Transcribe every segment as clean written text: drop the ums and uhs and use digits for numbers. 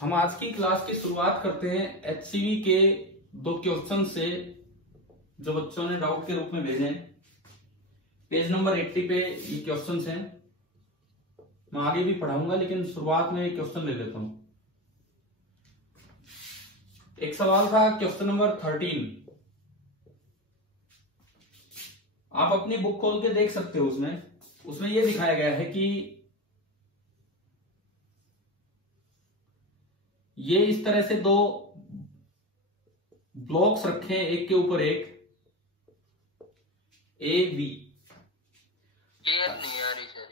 हम आज की क्लास की शुरुआत करते हैं एचसीवी के दो क्वेश्चन से जो बच्चों ने डाउट के रूप में भेजे हैं। पेज नंबर 80 पे ये क्वेश्चंस हैं। मैं आगे भी पढ़ाऊंगा लेकिन शुरुआत में क्वेश्चन ले लेता हूं। एक सवाल था क्वेश्चन नंबर 13। आप अपनी बुक खोल के देख सकते हो। उसमें यह दिखाया गया है कि ये इस तरह से दो ब्लॉक्स रखे हैं एक के ऊपर एक, ए बी। क्लियर नहीं आ रही सर।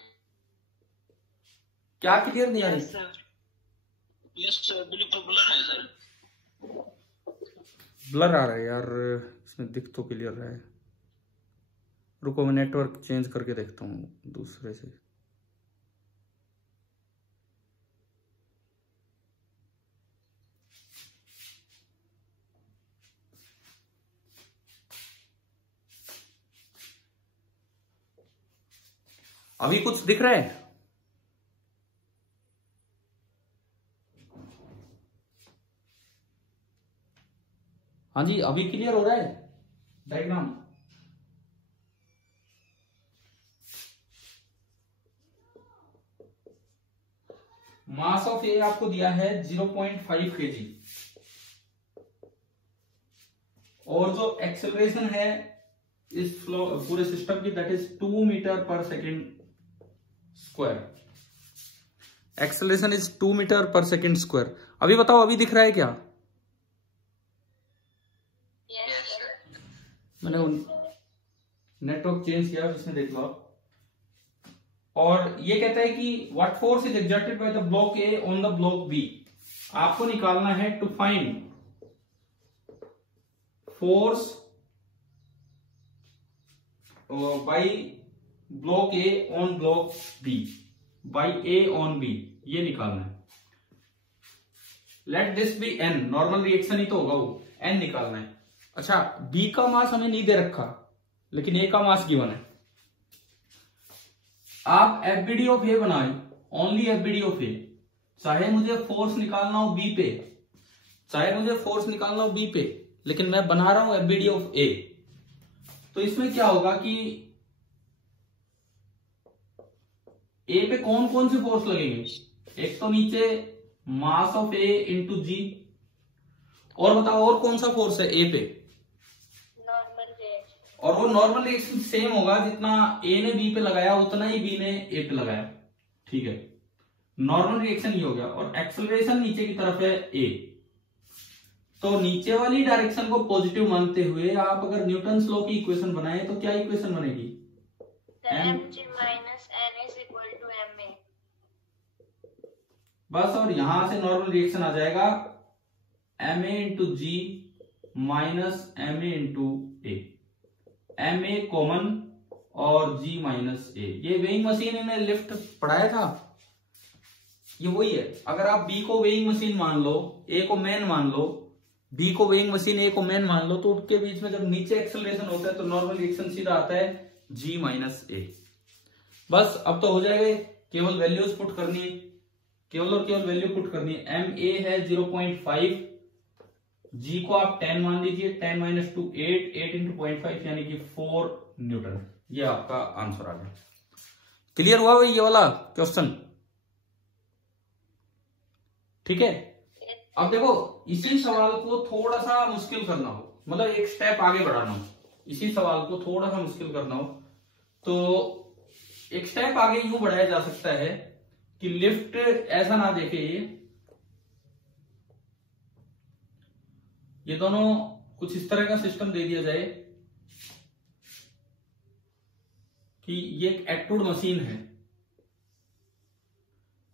क्या क्लियर नहीं आ रही? यस सर, बिल्कुल ब्लर है सर। ब्लर आ रहा है यार, इसमें दिख तो क्लियर रहा है। रुको मैं नेटवर्क चेंज करके देखता हूँ दूसरे से। अभी कुछ दिख रहा है? हाँ जी, अभी क्लियर हो रहा है डायग्राम? मास ऑफ ए आपको दिया है 0.5 kg और जो एक्सेलरेशन है इस फ्लो पूरे सिस्टम की that is 2 metre per second square. Acceleration is 2 metre per second square. अभी बताओ, अभी दिख रहा है क्या? Yes sir. मैंने नेटवर्क चेंज किया, इसमें देख लो आप। और ये कहता है कि what force is exerted by the block A on the block B. आपको निकालना है to find force by block A on block B, by A on B, ये निकालना है। Let this be N, normal reaction ही तो होगा वो, एन निकालना है। अच्छा, बी का मास हमें नहीं दे रखा लेकिन ए का मास गिवन है। आप एफबीडी ऑफ ए बनाए, ओनली एफबीडी ऑफ ए। चाहे मुझे फोर्स निकालना हो बी पे, लेकिन मैं बना रहा हूं एफबीडी ऑफ ए। तो इसमें क्या होगा कि ए पे कौन कौन से फोर्स लगेंगे? एक तो नीचे मास ऑफ ए इंटू जी, और बताओ और कौन सा फोर्स है ए पे? Normal reaction. और वो नॉर्मल रिएक्शन सेम होगा, जितना ए ने बी पे लगाया उतना ही बी ने ए पे लगाया। ठीक है, नॉर्मल रिएक्शन ये हो गया। और एक्सेलरेशन नीचे की तरफ है ए, तो नीचे वाली डायरेक्शन को पॉजिटिव मानते हुए आप अगर न्यूटन्स लॉ की इक्वेशन बनाए तो क्या इक्वेशन बनेगी? mg minus n is equal to ma। बस, और यहां से नॉर्मल रिएक्शन आ जाएगा ma इंटू जी माइनस ma इंटू ए। ma कॉमन और g माइनस ए। ये वेइंग मशीन इन्हें लिफ्ट पढ़ाया था, ये वही है। अगर आप b को वेइंग मशीन मान लो, a को मैन मान लो, b को वेइंग मशीन a को मैन मान लो, तो उनके बीच में जब नीचे एक्सेलरेशन होता है तो नॉर्मल रिएक्शन सीधा आता है g माइनस ए। बस अब तो हो जाएगा, केवल वैल्यूज पुट करनी है, केवल और केवल वैल्यू पुट करनी है। एम ए है 0.5, जी को आप 10 मान लीजिए, 10 माइनस 2 8, 8 इंटू 0.5 यानी कि 4 न्यूटन। ये आपका आंसर आ गया। क्लियर हुआ भाई ये वाला क्वेश्चन? ठीक है, अब देखो इसी सवाल को थोड़ा सा मुश्किल करना हो, मतलब एक स्टेप आगे बढ़ाना हो, इसी सवाल को थोड़ा सा मुश्किल करना हो तो एक स्टेप आगे यूं बढ़ाया जा सकता है कि लिफ्ट ऐसा ना देखे, ये दोनों कुछ इस तरह का सिस्टम दे दिया जाए कि ये एक एक्टूड मशीन है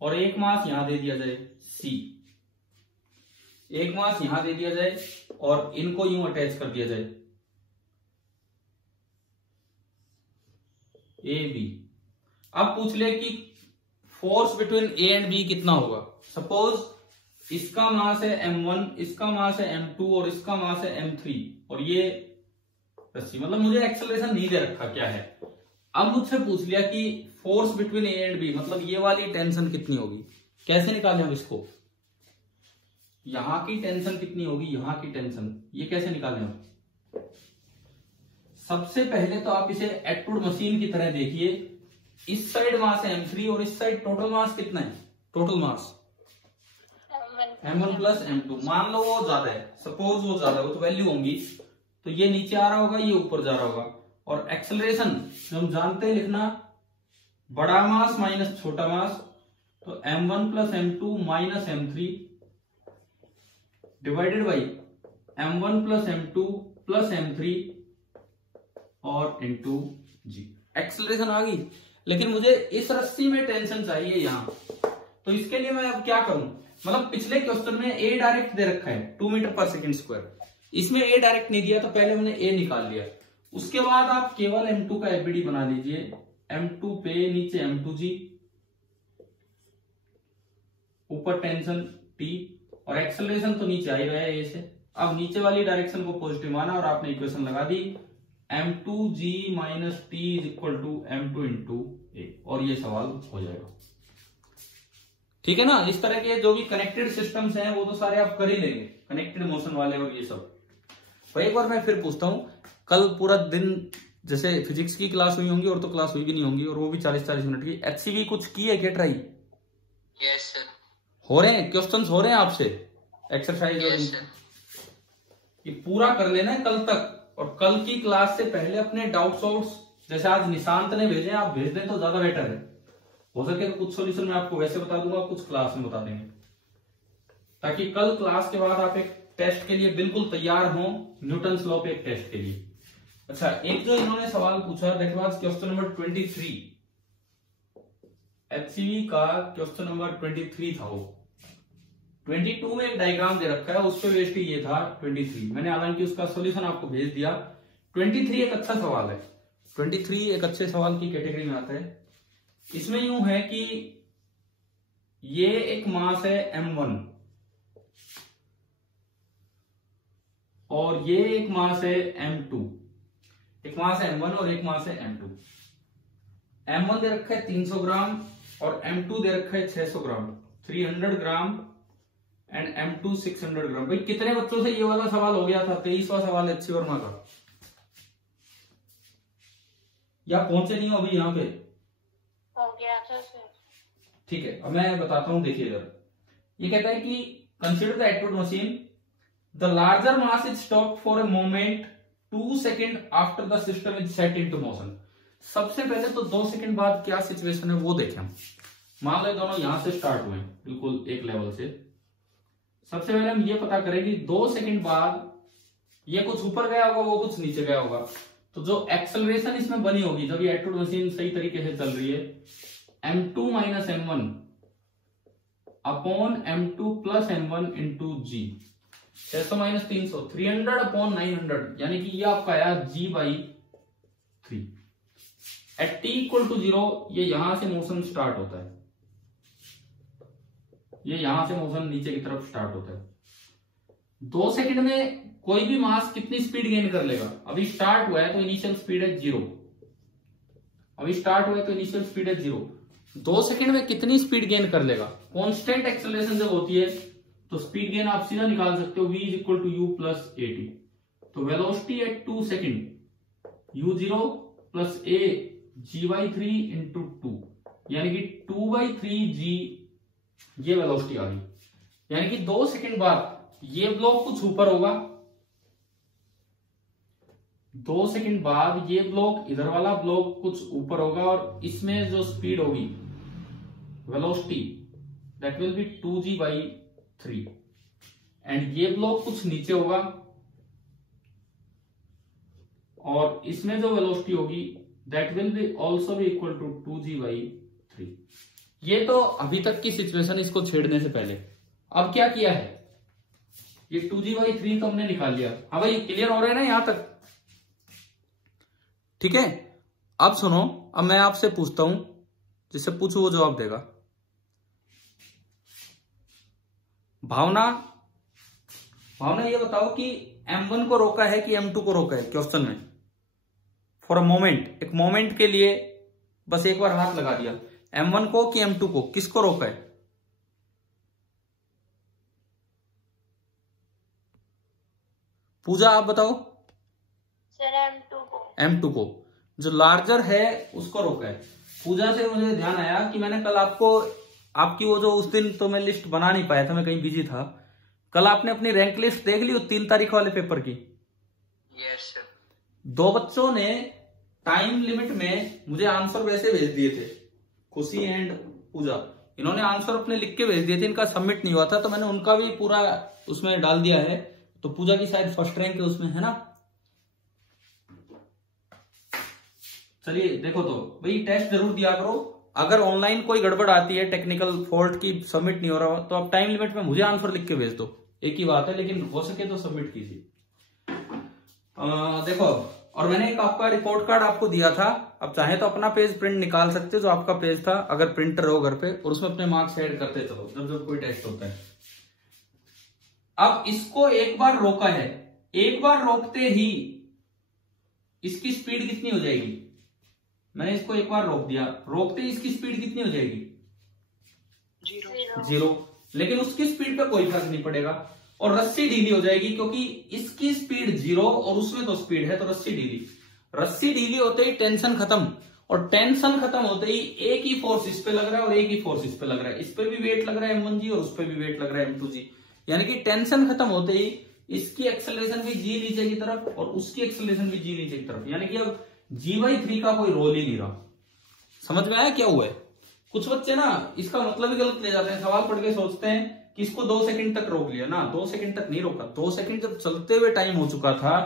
और एक मास यहां दे दिया जाए C, एक मास यहां दे दिया जाए और इनको यूं अटैच कर दिया जाए ए बी। अब पूछ ले कि force between A and B कितना होगा। सपोज इसका मास है m1, इसका मास है m2 और इसका मास है m3 और ये रस्सी, मतलब मुझे एक्सेलरेशन नहीं दे रखा क्या है। अब मुझसे पूछ लिया कि force between A and B, मतलब ये वाली टेंशन कितनी होगी, कैसे निकालें हम इसको? यहां की टेंशन कितनी होगी, यहां की टेंशन, ये कैसे निकालें हम? सबसे पहले तो आप इसे एक्टूड मशीन की तरह देखिए। इस साइड मास है m3 और इस साइड टोटल मास कितना है? Total mass m1 plus m2। मान लो वो ज्यादा है, सपोज वो ज्यादा है, वो तो वैल्यू होंगी, तो ये नीचे आ रहा होगा, ये ऊपर जा रहा होगा। और एक्सेलरेशन जो हम जानते हैं लिखना, बड़ा मास माइनस छोटा मास, तो m1 plus m2 minus m3 divided by m1 plus m2 plus m3 और इंटू जी। एक्सेलरेशन आ गई। लेकिन मुझे इस रस्सी में टेंशन चाहिए यहां, तो इसके लिए मैं अब क्या करूं? मतलब पिछले क्वेश्चन में ए डायरेक्ट दे रखा है 2 मीटर पर सेकंड स्क्वायर, इसमें ए डायरेक्ट नहीं दिया, तो पहले मैंने ए निकाल लिया। उसके बाद आप केवल m2 का एफबीडी बना लीजिए। m2 पे नीचे m2g, ऊपर टेंशन t, और एक्सेलरेशन तो नीचे आ ही रहा है ए से। अब नीचे वाली डायरेक्शन को पॉजिटिव माना और आपने इक्वेशन लगा दी, m2g minus T is equal to m2 into A, और ये सवाल हो जाएगा। ठीक है ना? इस तरह के जो भी कनेक्टेड सिस्टम्स हैं वो तो सारे आप कर ही लेंगे, कनेक्टेड मोशन वाले और ये सब। तो एक बार मैं फिर पूछता हूं, कल पूरा दिन जैसे फिजिक्स की क्लास हुई होंगी और तो क्लास हुई भी नहीं होंगी, और वो भी 40-40 मिनट की। एचसीवी कुछ की है क्या ट्राई? Yes sir. हो रहे हैं क्वेश्चंस, हो रहे हैं आपसे एक्सरसाइज? Yes sir. ये पूरा कर लेना है कल तक, और कल की क्लास से पहले अपने डाउट्स आउट्स, जैसे आज निशांत ने भेजे, आप भेज दें तो ज्यादा बेटर है। हो सके तो कुछ सॉल्यूशन मैं आपको वैसे बता दूंगा, कुछ क्लास में बता देंगे, ताकि कल क्लास के बाद आप एक टेस्ट के लिए बिल्कुल तैयार हो, न्यूटन लॉ पे एक टेस्ट के लिए। अच्छा, एक जो इन्होंने सवाल पूछा, that was question number 23। HCV का क्वेश्चन नंबर 23 था वो। 22 में एक डायग्राम दे रखा है, उस पे बेस्ड ये था 23। मैंने हालांकि उसका सॉल्यूशन आपको भेज दिया। 23 एक अच्छा सवाल है, 23 एक अच्छे सवाल की कैटेगरी में आता है। इसमें यूं है कि ये एक मास है m1 और ये एक मास है m2। एक मास है m1 और एक मास है m2। m1 दे रखा है 300 ग्राम और m2 दे रखा है 600 ग्राम, 300 ग्राम एंड m2 600 ग्राम। भाई कितने बच्चों से ये वाला सवाल हो गया था? 23वां सवाल है अच्छी वर्मा का, या पहुंचे नहीं हो अभी यहाँ पे? हो गया था सर। ठीक है, अब मैं बताता हूं, देखिए जरा। ये कहता है कि consider the Atwood machine, the larger mass is stop for a moment 2 second after the system is set into motion. सबसे पहले तो 2 सेकेंड बाद क्या सिचुएशन है वो देखें हम। मान लो दोनों यहां से स्टार्ट हुए बिल्कुल एक लेवल से। सबसे पहले हम ये पता करें कि 2 सेकेंड बाद ये कुछ ऊपर गया होगा, वो कुछ नीचे गया होगा। तो जो एक्सेलरेशन इसमें बनी होगी जब ये एक्टूड मशीन सही तरीके से चल रही है, m2 minus m1 upon m2 plus m1 into G. 600 minus 300, 300 upon 900, यानी कि ये आपका आया g/3। Eight t equal to 0 ये यहां से मोशन स्टार्ट होता है, ये यहां से मोशन नीचे की तरफ स्टार्ट होता है। 2 सेकंड में कोई भी मास कितनी स्पीड गेन कर लेगा? अभी स्टार्ट हुआ है तो इनिशियल स्पीड है 0। अभी स्टार्ट हुआ है तो इनिशियल स्पीड है 0। 2 सेकंड में कितनी स्पीड गेन कर लेगा? कांस्टेंट एक्सेलरेशन जब होती है तो स्पीड गेन आप सीधा निकाल सकते हो, v is equal to u plus a t. तो velocity at 2 second u0 plus a g/3 into 2, यानी कि 2/3g ये वेलोसिटी आ गई। यानी कि 2 सेकेंड बाद ये ब्लॉक कुछ ऊपर होगा, 2 सेकेंड बाद ये ब्लॉक, इधर वाला ब्लॉक कुछ ऊपर होगा, और इसमें जो स्पीड होगी velocity that will be 2g/3, एंड ये ब्लॉक कुछ नीचे होगा और इसमें जो वेलोसिटी होगी that will be also be equal to 2g/3। ये तो अभी तक की सिचुएशन इसको छेड़ने से पहले। अब क्या किया है, ये 2g/3 तो हमने निकाल लिया। हाँ भाई, क्लियर हो रहा है ना यहां तक? ठीक है, अब सुनो, अब मैं आपसे पूछता हूं, जिससे पूछो वो जवाब देगा। भावना ये बताओ कि m1 को रोका है कि m2 को रोका है क्वेश्चन में? फॉर अ मोमेंट, एक मोमेंट के लिए बस एक बार हाथ लगा दिया। m1 को कि m2 को, किसको रोका है? पूजा आप बताओ। सर M2 को। M2 को, जो लार्जर है उसको रोका है। पूजा से मुझे ध्यान आया कि मैंने कल आपको, आपकी वो जो उस दिन तो मैं लिस्ट बना नहीं पाया था, मैं कहीं बिजी था। कल आपने अपनी रैंक लिस्ट देख ली 3 तारीख वाले पेपर की? Yes sir. 2 बच्चों ने टाइम लिमिट में मुझे आंसर वैसे भेज दिए थे, खुशी एंड पूजा। इन्होंने आंसर अपने लिख के भेज दिए थे, इनका सबमिट नहीं हुआ था, तो मैंने उनका भी पूरा उसमें डाल दिया है। तो पूजा की शायद फर्स्ट रैंक है उसमें, है ना? चलिए देखो, तो भाई टेस्ट जरूर दिया करो। अगर ऑनलाइन कोई गड़बड़ आती है, टेक्निकल फॉल्ट की, सबमिट नहीं हो रहा, तो आप टाइम लिमिट में मुझे आंसर लिख के भेज दो, एक ही बात है, लेकिन हो सके तो सबमिट कीजिए। देखो, और मैंने एक आपका रिपोर्ट कार्ड आपको दिया था, अब चाहे तो अपना पेज प्रिंट निकाल सकते हो, जो आपका पेज था, अगर प्रिंटर हो घर पे, और उसमें अपने मार्क्स ऐड करते चलो जब जब कोई टेस्ट होता है। अब इसको एक बार रोका है, एक बार रोकते ही इसकी स्पीड कितनी हो जाएगी? मैंने इसको एक बार रोक दिया, रोकते ही इसकी स्पीड कितनी हो जाएगी? 0। लेकिन उसकी स्पीड पे कोई फर्क नहीं पड़ेगा, और रस्सी ढीली हो जाएगी, क्योंकि इसकी स्पीड 0 और उसमें तो स्पीड है, तो रस्सी ढीली। रस्सी ढीली होते ही टेंशन खत्म, और टेंशन खत्म होते ही एक ही फोर्स इस पे लग रहा है और एक ही फोर्स इस पे लग रहा है। इस पे भी वेट लग रहा है M1G और उस पे भी वेट लग रहा है M2G। यानी कि टेंशन खत्म होते ही इसकी एक्सेलरेशन भी G नीचे की तरफ और उसकी एक्सेलरेशन भी G नीचे की तरफ। यानी कि अब G/3 का कोई रोल ही नहीं रहा। समझ में आया क्या हुआ है? कुछ बच्चे ना इसका मतलब ही गलत ले जाते हैं, सवाल पढ़ के सोचते हैं कि इसको 2 सेकंड तक रोक लिया ना, 2 सेकंड तक नहीं रोका। 2 सेकंड जब चलते हुए टाइम हो चुका था,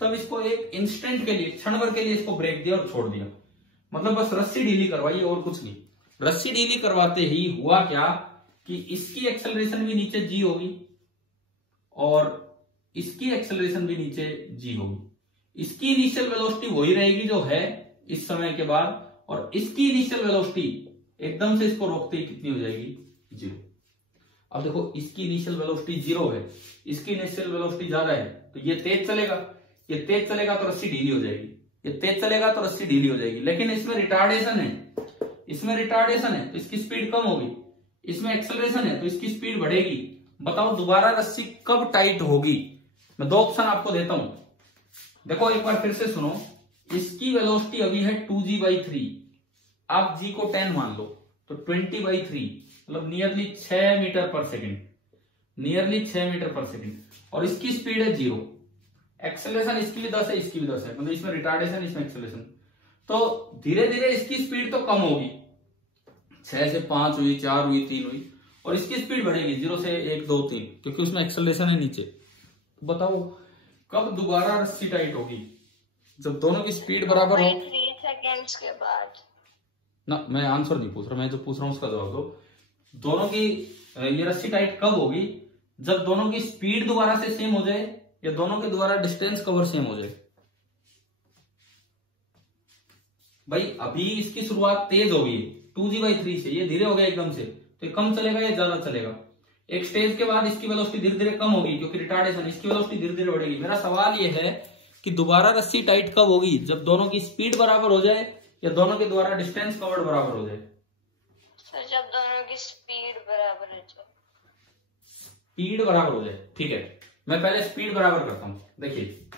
तब इसको एक इंस्टेंट के लिए, क्षण भर के लिए इसको ब्रेक दिया और छोड़ दिया। मतलब बस रस्सी ढीली करवाई और कुछ नहीं। रस्सी ढीली करवाते ही हुआ क्या कि इसकी एक्सेलरेशन भी नीचे G होगी और इसकी एक्सेलरेशन भी नीचे G होगी। इसकी इनिशियल वेलोसिटी वही रहेगी जो है इस समय के बाद, और इसकी इनिशियल वेलोसिटी एकदम से इसको रोकते ही कितनी हो जाएगी? 0। अब देखो, इसकी इनिशियल वेलोसिटी 0 है, इसकी इनिशियल वेलोसिटी ज्यादा है, तो ये तेज चलेगा, ये तेज चलेगा तो रस्सी ढीली हो जाएगी, ये तेज चलेगा तो रस्सी ढीली हो जाएगी। लेकिन इसमें रिटार्डेशन है, इसमें रिटार्डेशन है तो इसकी स्पीड कम होगी, इसमें एक्सेलरेशन है तो इसकी स्पीड बढ़ेगी। बताओ दोबारा रस्सी कब टाइट होगी? मैं 2 ऑप्शन आपको देता हूं, देखो एक बार फिर से सुनो। इसकी वेलोसिटी अभी है 2G/3, आप G को 10 मान लो, तो 20/3 मतलब nearly 6 metre per second, nearly 6 metre per second, और इसकी स्पीड है 0। एक्सेलरेशन इसकी भी 10 है, इसकी भी 10 है, मतलब इसमें रिटार्डेशन, इसमें एक्सेलरेशन। तो धीरे धीरे इसकी स्पीड तो कम होगी, 6 से 5 हुई, 4 हुई, 3 हुई, और इसकी स्पीड बढ़ेगी 0 से 1, 2, 3, क्योंकि उसमें एक्सेलरेशन है नीचे। तो बताओ कब दोबारा रस्सी टाइट होगी? जब दोनों की स्पीड बराबर हो। 3 सेकंड्स के बाद ना, मैं आंसर नहीं पूछ रहा, मैं जो पूछ रहा हूं उसका जवाब दो। दोनों की ये रस्सी टाइट कब होगी? जब दोनों की स्पीड दोबारा से सेम हो जाए, या दोनों के द्वारा डिस्टेंस कवर सेम हो जाए। भाई अभी इसकी शुरुआत तेज होगी 2G/3 से, ये धीरे हो गया एकदम से, तो ये कम चलेगा या ज्यादा चलेगा? एक स्टेज के बाद इसकी वेलोसिटी धीरे धीरे कम होगी, क्योंकि रिटार्डेशन, इसकी वेलोसिटी धीरे धीरे बढ़ेगी। मेरा सवाल ये है कि दोबारा रस्सी टाइट कब होगी? जब दोनों की स्पीड बराबर हो जाए या दोनों के द्वारा डिस्टेंस कवर्ड बराबर हो जाए। सर जब दोनों की स्पीड बराबर हो जाए। स्पीड बराबर हो जाए, ठीक है। मैं पहले स्पीड बराबर करता हूं। देखिए,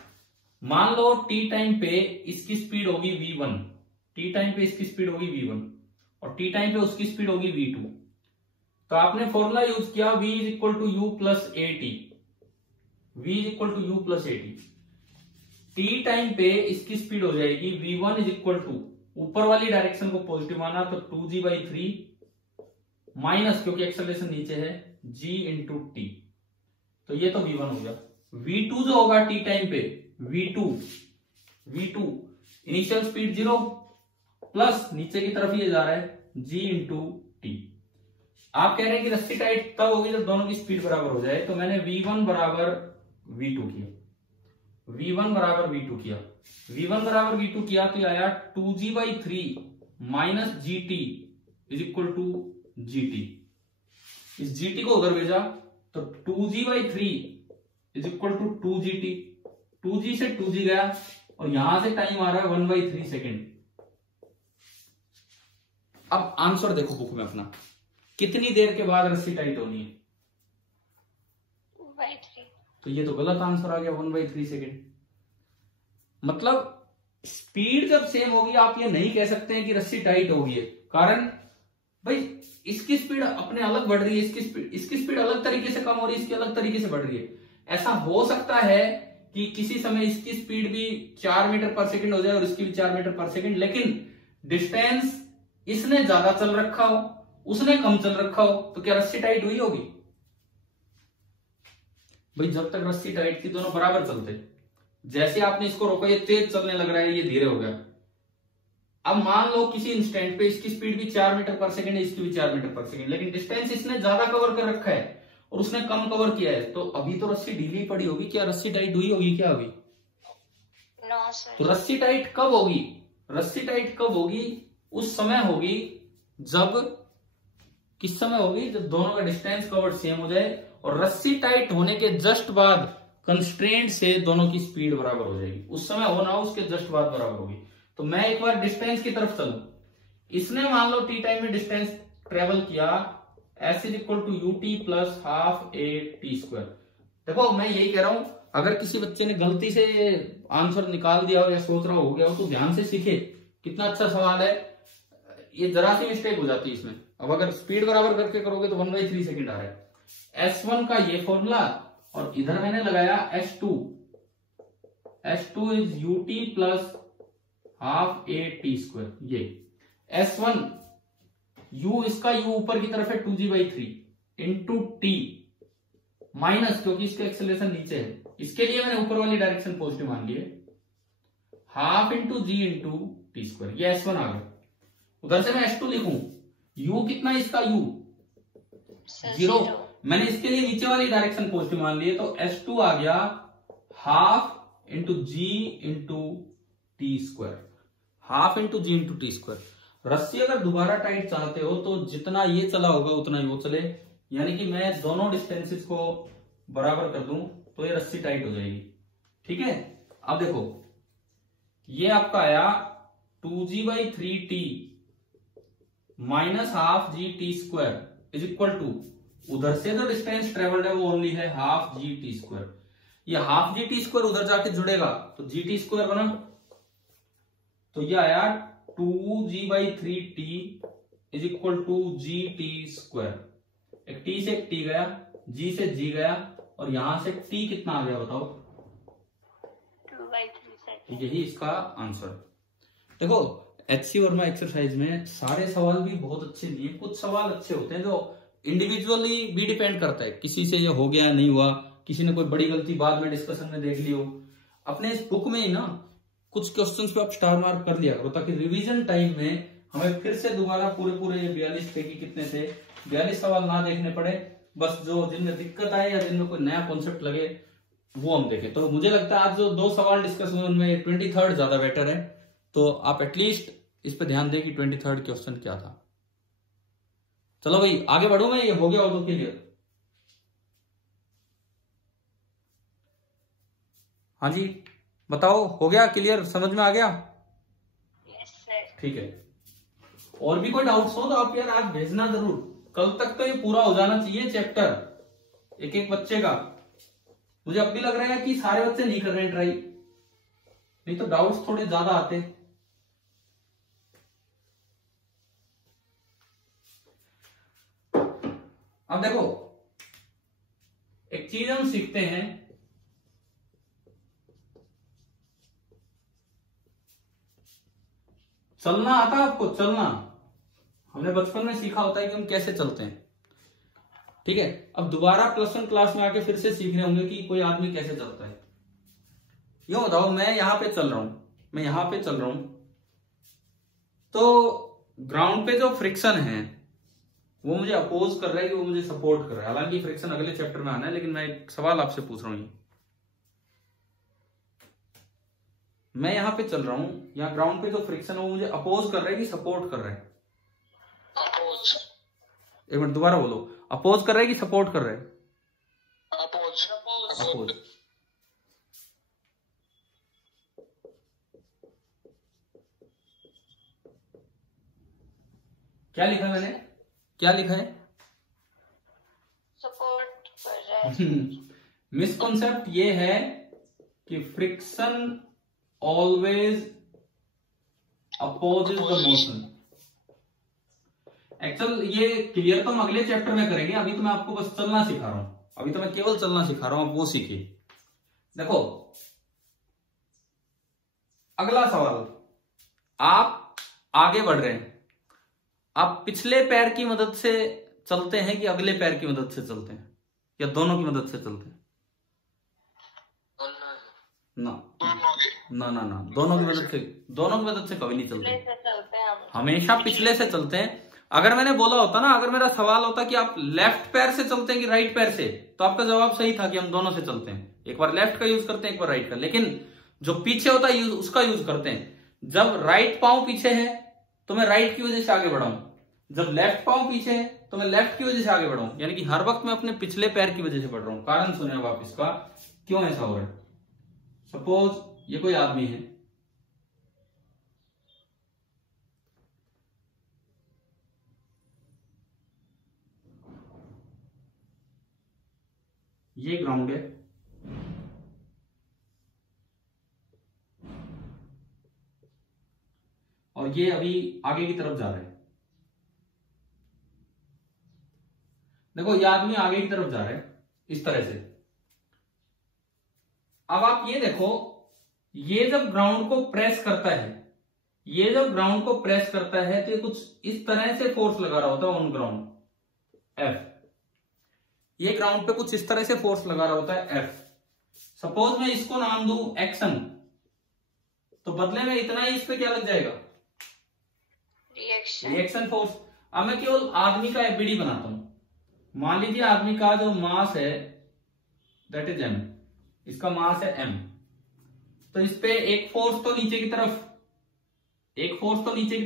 मान लो t टाइम पे इसकी स्पीड होगी v1, t टाइम पे इसकी स्पीड होगी v1 और t टाइम पे उसकी स्पीड होगी v2। तो आपने फॉर्मूला यूज किया v = u + at, v = u + at। t time पे इसकी स्पीड हो जाएगी v1 = ऊपर वाली डायरेक्शन को पॉजिटिव माना तो 2G/3 माइनस, क्योंकि एक्सेलरेशन नीचे है, g × t। तो ये तो v1 हो गया। v2 जो होगा t टाइम पे, v2 इनिशियल स्पीड 0 प्लस नीचे की तरफ ये जा रहा है g × t। आप कह रहे हैं कि रस्सी टाइट तब होगी जब दोनों की स्पीड बराबर हो जाए, तो मैंने v1 = v2 किया, v1 = v2 किया, v1 = v2 किया तो आया 2G/3 माइनस gt = gt। इस gt को उधर भेजा तो 2G/3 = 2gt, 2g से 2g गया और यहां से टाइम आ रहा है 1/3 सेकेंड। अब आंसर देखो बुक में अपना, कितनी देर के बाद रस्सी टाइट होनी है? तो ये तो गलत आंसर आ गया 1/3 सेकेंड। मतलब स्पीड जब सेम होगी आप ये नहीं कह सकते हैं कि रस्सी टाइट होगी, कारण भाई इसकी स्पीड अपने अलग बढ़ रही है, इसकी स्पीड अलग तरीके से कम हो रही है, इसकी अलग तरीके से बढ़ रही है। ऐसा हो सकता है कि किसी समय इसकी स्पीड भी 4 मीटर पर सेकंड हो जाए और इसकी भी 4 मीटर पर सेकंड, लेकिन डिस्टेंस इसने ज्यादा चल रखा हो, उसने कम चल रखा हो, तो क्या रस्सी टाइट हुई होगी? भाई जब तक रस्सी टाइट थी दोनों बराबर चलते, जैसे आपने इसको रोका ये तेज चलने लग रहा है, ये धीरे हो गया। अब मान लो किसी इंस्टेंट पे इसकी स्पीड भी 4 मीटर पर सेकंड है, इसकी भी 4 मीटर पर सेकंड, लेकिन डिस्टेंस इसने ज्यादा कवर कर रखा है और उसने कम कवर किया है, तो अभी तो रस्सी ढीली पड़ी होगी, क्या रस्सी टाइट हुई होगी? क्या होगी? No sir. तो रस्सी टाइट कब होगी? रस्सी टाइट कब होगी? उस समय होगी जब, किस समय होगी? जब दोनों का डिस्टेंस कवर्ड सेम हो जाए और रस्सी टाइट होने के जस्ट बाद कंस्ट्रेंट से दोनों की स्पीड बराबर हो जाएगी। उस समय हो ना हो, उसके जस्ट बाद बराबर होगी। तो मैं एक बार डिस्टेंस की तरफ चलूं, इसने मान लो टी टाइम में डिस्टेंस ट्रेवल किया, s is equal to ut plus half a t square. देखो मैं यही कह रहा हूं, अगर किसी बच्चे ने गलती से आंसर निकाल दिया हो या सोच रहा हो गया हो तो ध्यान से सीखे, कितना अच्छा सवाल है। ये जरा सी मिस्टेक हो जाती है इसमें। अब अगर स्पीड बराबर करके करोगे तो 1/3 सेकंड आ रहा है। S1 का ये फॉर्मूला और इधर मैंने लगाया S2 is ut plus half a t square. ये S1 u, इसका u ऊपर की तरफ है 2g/3 इंटू टी माइनस, क्योंकि इसका एक्सेलरेशन नीचे है, इसके लिए मैंने ऊपर वाली डायरेक्शन पॉजिटिव मान ली है, half into g into t square. ये S1 आ गया। उधर से मैं S2 लिखूं, u कितना है इसका? u 0, मैंने इसके लिए नीचे वाली डायरेक्शन पॉजिटिव मान ली है, तो S2 आ गया half into g into t square, half into g into t square. रस्सी अगर दोबारा टाइट चाहते हो तो जितना ये चला होगा उतना ही वो चले, यानी कि मैं दोनों डिस्टेंसेस को बराबर कर दूं तो ये रस्सी टाइट हो जाएगी। ठीक है, अब देखो ये आपका आया 2g/3t minus half G T square is equal to, उधर से जो डिस्टेंस ट्रेवल्ड है वो ओनली है हाफ जी टी स्क्वायर। ये हाफ जी टी स्क्वायर उधर जाके जुड़ेगा तो जी टी स्क्वायर बना, तो ये आया 2g/3t is equal to G T square. एक टी से एक टी गया, जी से जी गया, और यहां से टी कितना आ गया बताओ? 2/3 यही इसका आंसर। देखो HC वर्मा एक्सरसाइज में सारे सवाल भी बहुत अच्छे नहीं है, कुछ सवाल अच्छे होते हैं जो इंडिविजुअली भी डिपेंड करता है, किसी से ये हो गया नहीं हुआ, किसी ने कोई बड़ी गलती बाद में डिस्कशन में देख ली हो। अपने इस बुक में ही ना कुछ क्वेश्चंस पे आप स्टार मार्क कर लिया करो, ताकि रिवीजन टाइम में हमें फिर से दोबारा पूरे 42 थे कि कितने थे 42 सवाल ना देखने पड़े। बस जो जिनमें दिक्कत आए या जिनमें कोई नया कॉन्सेप्ट लगे वो हम देखें। तो मुझे लगता है आज जो 2 सवाल डिस्कस हुए उनमें 23rd ज्यादा बेटर है, तो आप एटलीस्ट इस पे ध्यान दें कि 23rd क्वेश्चन क्या था। चलो भाई आगे बढ़ू मैं, ये हो गया हो तो क्लियर? हाँ जी बताओ, हो गया क्लियर? समझ में आ गया? Yes sir. ठीक है, और भी कोई डाउट्स हो तो आप यार आज भेजना जरूर, कल तक तो ये पूरा हो जाना चाहिए चैप्टर एक एक बच्चे का। मुझे अब भी लग रहा है कि सारे बच्चे नहीं कर रहे हैं ट्राई, नहीं तो डाउट्स थोड़े ज्यादा आते। अब देखो एक चीज हम सीखते हैं, चलना आता है आपको? चलना हमने बचपन में सीखा होता है कि हम कैसे चलते हैं। ठीक है, अब दोबारा +1 क्लास में आके फिर से सीख रहे होंगे कि कोई आदमी कैसे चलता है। यूं बताओ, मैं यहां पे चल रहा हूं, मैं यहां पे चल रहा हूं, तो ग्राउंड पे जो फ्रिक्शन है वो मुझे अपोज कर रहा है कि वो मुझे सपोर्ट कर रहा है। हालांकि फ्रिक्शन अगले चैप्टर में आना है, लेकिन मैं एक सवाल आपसे पूछ रहा हूं। मैं यहां पे चल रहा हूं, यहाँ ग्राउंड पे जो फ्रिक्शन है वो मुझे अपोज कर रहा है कि सपोर्ट कर रहा है? अपोज। एक मिनट दोबारा बोलो, अपोज कर रहा है कि सपोर्ट कर रहा है? अपोज। अपोज। क्या लिखा है मैंने, क्या लिखा है? सपोर्ट कर रहा है। मिसकॉन्सेप्ट ये है कि friction always opposes the motion. Actual ये क्लियर तो हम अगले चैप्टर में करेंगे, अभी तो मैं आपको बस चलना सिखा रहा हूं, अभी तो मैं केवल चलना सिखा रहा हूं, आप वो सीखिए। देखो अगला सवाल, आप आगे बढ़ रहे हैं, आप पिछले पैर की मदद से चलते हैं कि अगले पैर की मदद से चलते हैं, या दोनों की मदद से चलते हैं? ना ना ना ना, दोनों की मदद से कभी नहीं चलते, हमेशा पिछले से चलते हैं। अगर मैंने बोला होता ना, अगर मेरा सवाल होता कि आप लेफ्ट पैर से चलते हैं कि राइट पैर से, तो आपका जवाब सही था कि हम दोनों से चलते हैं, एक बार लेफ्ट का यूज करते हैं, एक बार राइट का। लेकिन जो पीछे होता है उसका यूज करते हैं। जब राइट पांव पीछे है तो मैं राइट की वजह से आगे बढ़ाऊं, जब लेफ्ट पांव पीछे है तो मैं लेफ्ट की वजह से आगे बढ़ाऊं, यानी कि हर वक्त मैं अपने पिछले पैर की वजह से बढ़ रहा हूं। कारण सुने अब आप इसका, क्यों ऐसा हो रहा है। सपोज ये कोई आदमी है, ये ग्राउंड है, और ये अभी आगे की तरफ जा रहा है। देखो ये आदमी आगे की तरफ जा रहा है इस तरह से। अब आप ये देखो, ये जब ग्राउंड को प्रेस करता है, ये जब ग्राउंड को प्रेस करता है तो ये कुछ इस तरह से फोर्स लगा रहा होता है ऑन ग्राउंड, एफ। ये ग्राउंड पे कुछ इस तरह से फोर्स लगा रहा होता है, एफ। सपोज मैं इसको नाम दूं एक्शन, तो बदले में इतना ही इस पे क्या लग जाएगा, रिएक्शन फोर्स। अब मैं केवल आदमी का एफबीडी बनाता हूं। मान लीजिए आदमी का जो मास है दैट इज एम, इसका मास है एम, तो इस पे एक फोर्स तो नीचे की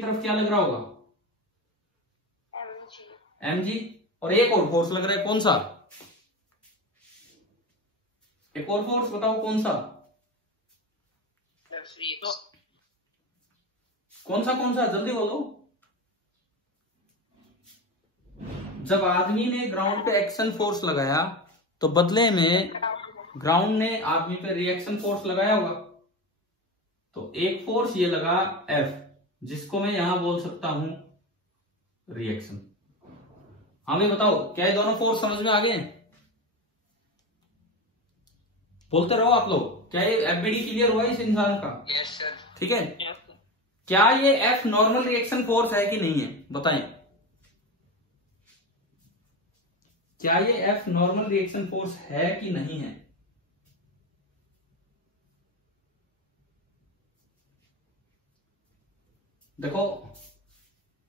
तरफ क्या लग रहा होगा, एम जी। और एक और फोर्स लग रहा है, कौन सा, एक और फोर्स बताओ कौन सा, कौन सा जल्दी बोलो। जब आदमी ने ग्राउंड पे एक्शन फोर्स लगाया तो बदले में ग्राउंड ने आदमी पे रिएक्शन फोर्स लगाया होगा। तो एक फोर्स ये लगा एफ, जिसको मैं यहां बोल सकता हूं रिएक्शन। हमें बताओ क्या ये दोनों फोर्स समझ में आ गए? बोलते रहो आप लोग, क्या ये एफबीडी क्लियर हुआ इस इंसान का? Yes sir. ठीक है, क्या ये एफ नॉर्मल रिएक्शन फोर्स है कि नहीं है, बताएं। क्या ये एफ नॉर्मल रिएक्शन फोर्स है कि नहीं है? देखो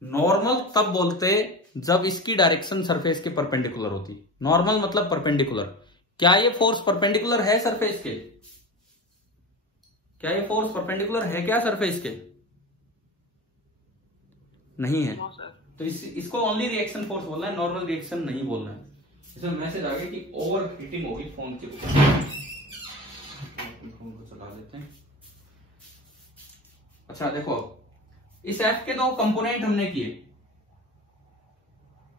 नॉर्मल तब बोलते जब इसकी डायरेक्शन सरफेस के परपेंडिकुलर होती। नॉर्मल मतलब परपेंडिकुलर। क्या ये फोर्स परपेंडिकुलर है सरफेस के? क्या ये फोर्स परपेंडिकुलर है क्या सरफेस के? नहीं है। तो इसको ओनली रिएक्शन फोर्स बोलना है, नॉर्मल रिएक्शन नहीं बोलना है। इसमें मैसेज आ गया कि ओवर हीटिंग होगी फोन के ऊपर। फोन को चला देते हैं। अच्छा देखो, इस एफ के दो कंपोनेंट हमने किए,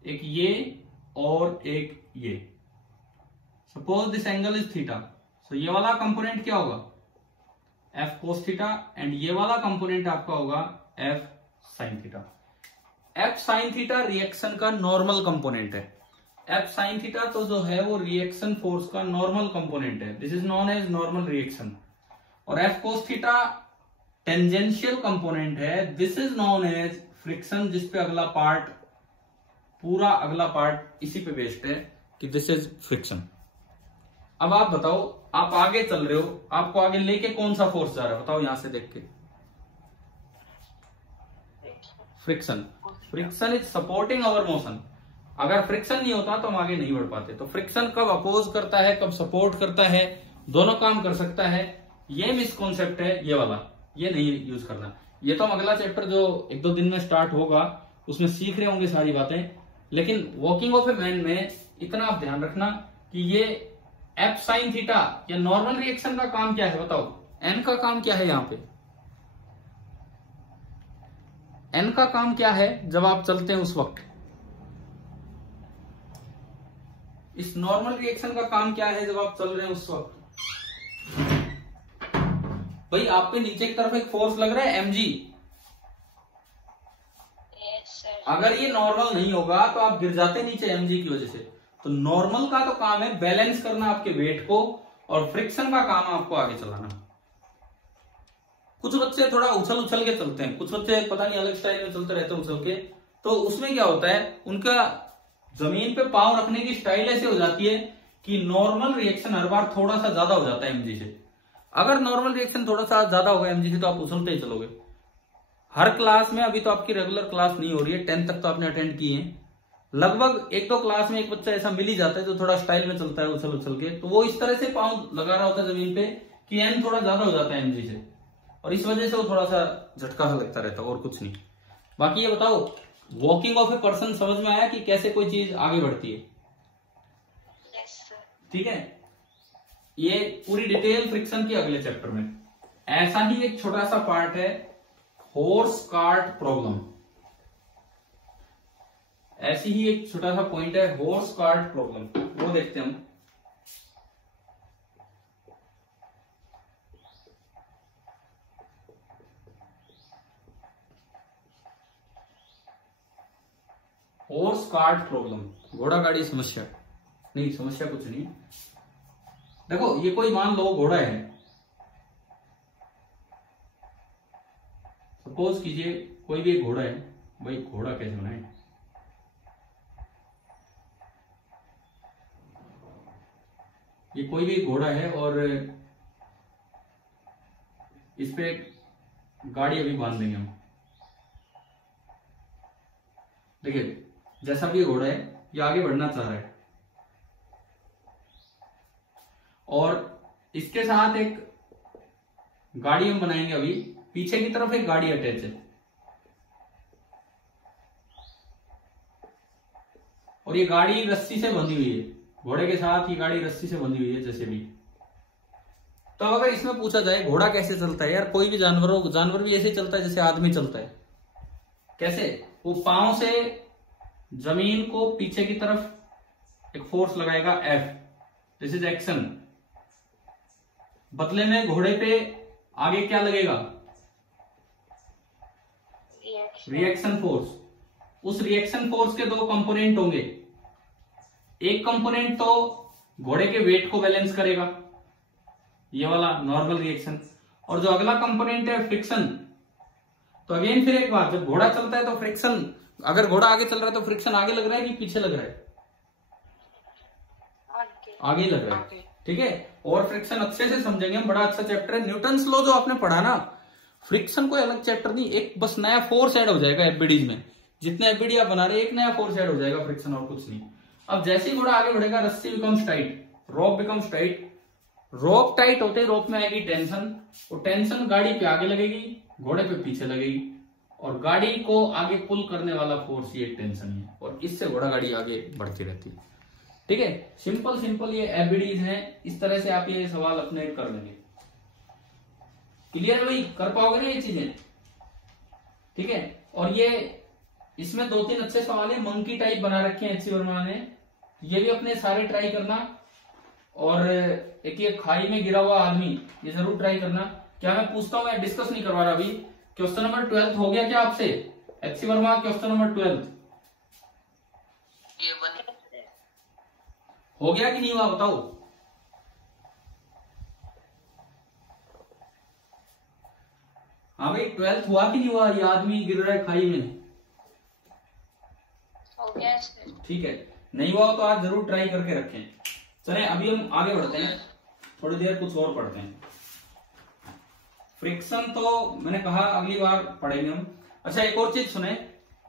एक ये और एक ये। Suppose this angle is theta, so ये वाला कंपोनेंट क्या होगा, एफ कोस थीटा, एंड ये वाला कंपोनेंट आपका होगा F sine theta. F sine theta reaction का नॉर्मल कंपोनेंट है। एफ साइन थीटा तो जो है वो रिएक्शन फोर्स का नॉर्मल कंपोनेंट है, this is known as normal reaction. और F cos theta tangential component है, this is known as friction, जिसपे अगला पार्ट, पूरा अगला पार्ट इसी पे बेस्ड है कि दिस इज फ्रिक्शन। अब आप बताओ, आप आगे चल रहे हो, आपको आगे लेके कौन सा फोर्स जा रहा है, बताओ यहां से देख के। Friction. Friction is supporting our motion. अगर फ्रिक्शन नहीं होता तो हम आगे नहीं बढ़ पाते। तो फ्रिक्शन कब अपोज करता है, कब सपोर्ट करता है, दोनों काम कर सकता है। ये मिसकॉन्सेप्ट है ये वाला, ये नहीं यूज करना। ये तो हम अगला चैप्टर जो 1-2 दिन में स्टार्ट होगा उसमें सीख रहे होंगे सारी बातें। लेकिन वॉकिंग ऑफ ए मैन में इतना आप ध्यान रखना कि ये एफ साइन थीटा या नॉर्मल रिएक्शन का काम क्या है, बताओ। एन का काम क्या है यहां पे, एन का काम क्या है जब आप चलते हैं उस वक्त। इस नॉर्मल रिएक्शन का काम क्या है जब आप चल रहे हैं उस वक्त? भाई आप पे नीचे की तरफ एक फोर्स लग रहा है mg। Yes, sir. अगर ये नॉर्मल नहीं होगा तो आप गिर जाते नीचे mg की वजह से। तो नॉर्मल का तो काम है बैलेंस करना आपके वेट को, और फ्रिक्शन का काम आपको आगे चलाना। कुछ बच्चे थोड़ा उछल उछल के चलते हैं, कुछ बच्चे पता नहीं अलग स्टाइल में चलते रहते हैं उछल के। तो उसमें क्या होता है, उनका जमीन पे पांव रखने की स्टाइल ऐसे हो जाती है कि नॉर्मल रिएक्शन हर बार थोड़ा सा ज्यादा हो जाता है mg से। अगर नॉर्मल रिएक्शन थोड़ा सा ज्यादा होगा mg से तो आप उछलते ही चलोगे। हर क्लास में, अभी तो आपकी रेगुलर क्लास नहीं हो रही है, 10th तक तो आपने अटेंड की है, लगभग एक दो क्लास में एक बच्चा ऐसा मिल ही जाता है जो थोड़ा स्टाइल में चलता है उछल उछल के। तो वो इस तरह से पांव लगा रहा होता है जमीन पे कि एन थोड़ा ज्यादा हो जाता है mg से, और इस वजह से वो थोड़ा सा झटका सा लगता रहता है, और कुछ नहीं। बाकी ये बताओ, वॉकिंग ऑफ ए पर्सन समझ में आया कि कैसे कोई चीज आगे बढ़ती है? Yes, sir. ठीक है, ये पूरी डिटेल फ्रिक्शन की अगले चैप्टर में। ऐसा ही एक छोटा सा पार्ट है हॉर्स कार्ट प्रॉब्लम। ऐसी ही एक छोटा सा पॉइंट है हॉर्स कार्ट प्रॉब्लम, वो देखते हैं हम। हॉर्स कार्ट प्रॉब्लम, घोड़ा गाड़ी समस्या। नहीं, समस्या कुछ नहीं। देखो, ये कोई मान लो घोड़ा है, सपोज कीजिए कोई भी एक घोड़ा है। भाई घोड़ा कैसे बनाए? ये कोई भी घोड़ा है और इस पे गाड़ी अभी बांध देंगे हम। देखिए, जैसा भी घोड़ा है ये आगे बढ़ना चाह रहा है, और इसके साथ एक गाड़ी हम बनाएंगे। अभी पीछे की तरफ एक गाड़ी अटैच है, और ये गाड़ी रस्सी से बंधी हुई है, घोड़े के साथ ये गाड़ी रस्सी से बंधी हुई है जैसे भी। तो अगर इसमें पूछा जाए घोड़ा कैसे चलता है, यार कोई भी जानवर हो, जानवर भी ऐसे चलता है जैसे आदमी चलता है। कैसे? वो पांव से जमीन को पीछे की तरफ एक फोर्स लगाएगा F, दिस इज एक्शन। बदले में घोड़े पे आगे क्या लगेगा? Reaction. Reaction force. उस रिएक्शन फोर्स के दो कंपोनेंट होंगे। एक कंपोनेंट तो घोड़े के वेट को बैलेंस करेगा, ये वाला नॉर्मल रिएक्शन, और जो अगला कंपोनेंट है फ्रिक्शन। तो अगेन फिर एक बात, जब घोड़ा चलता है तो फ्रिक्शन, अगर घोड़ा आगे चल रहा है तो फ्रिक्शन आगे लग रहा है कि पीछे लग रहा है? आगे. आगे लग रहा है। आगे. ठीक है, और फ्रिक्शन अच्छे से समझेंगे हम, बड़ा अच्छा चैप्टर है। न्यूटन्स लॉ जो आपने पढ़ा ना, फ्रिक्शन कोई अलग चैप्टर नहीं, एक बस नया फोर्स ऐड हो जाएगा एफबीडीज में। जितने एफबीडी आप बना रहे हैं, एक नया फोर्स ऐड हो जाएगा, फ्रिक्शन और कुछ नहीं। अब जैसे ही घोड़ा आगे बढ़ेगा, रस्सी बिकम्स टाइट, रोप बिकम्स टाइट। रोप टाइट होते रोप में आएगी टेंशन, और टेंशन गाड़ी पे आगे लगेगी, घोड़े पे पीछे लगेगी, और गाड़ी को आगे पुल करने वाला फोर्स ये टेंशन है, और इससे घोड़ा गाड़ी आगे बढ़ती रहती है। ठीक है, सिंपल सिंपल ये एफबीडीज हैं। इस तरह से आप ये सवाल अपने कर लेंगे। क्लियर है भाई? कर पाओगे ना ये चीजें? ठीक है, और ये इसमें दो तीन अच्छे सवाल है, मंकी टाइप बना रखे हैं एच.सी. वर्मा ने, ये भी अपने सारे ट्राई करना। और एक ये खाई में गिरा हुआ आदमी, ये जरूर ट्राई करना। क्या मैं पूछता हूं, मैं डिस्कस नहीं करवा रहा अभी। क्वेश्चन नंबर 12 हो गया क्या आपसे? एच.सी. वर्मा क्वेश्चन नंबर 12 ये बने हो गया कि नहीं हुआ, बताओ। हाँ भाई, 12 हुआ कि नहीं हुआ? ये आदमी गिर रहा है खाई में। हो गया सर. ठीक है, नहीं हुआ तो आज जरूर ट्राई करके रखें। चलें, अभी हम आगे बढ़ते हैं, थोड़ी देर कुछ और पढ़ते हैं। फ्रिक्शन तो मैंने कहा अगली बार पढ़ेंगे हम। अच्छा, एक और चीज सुने,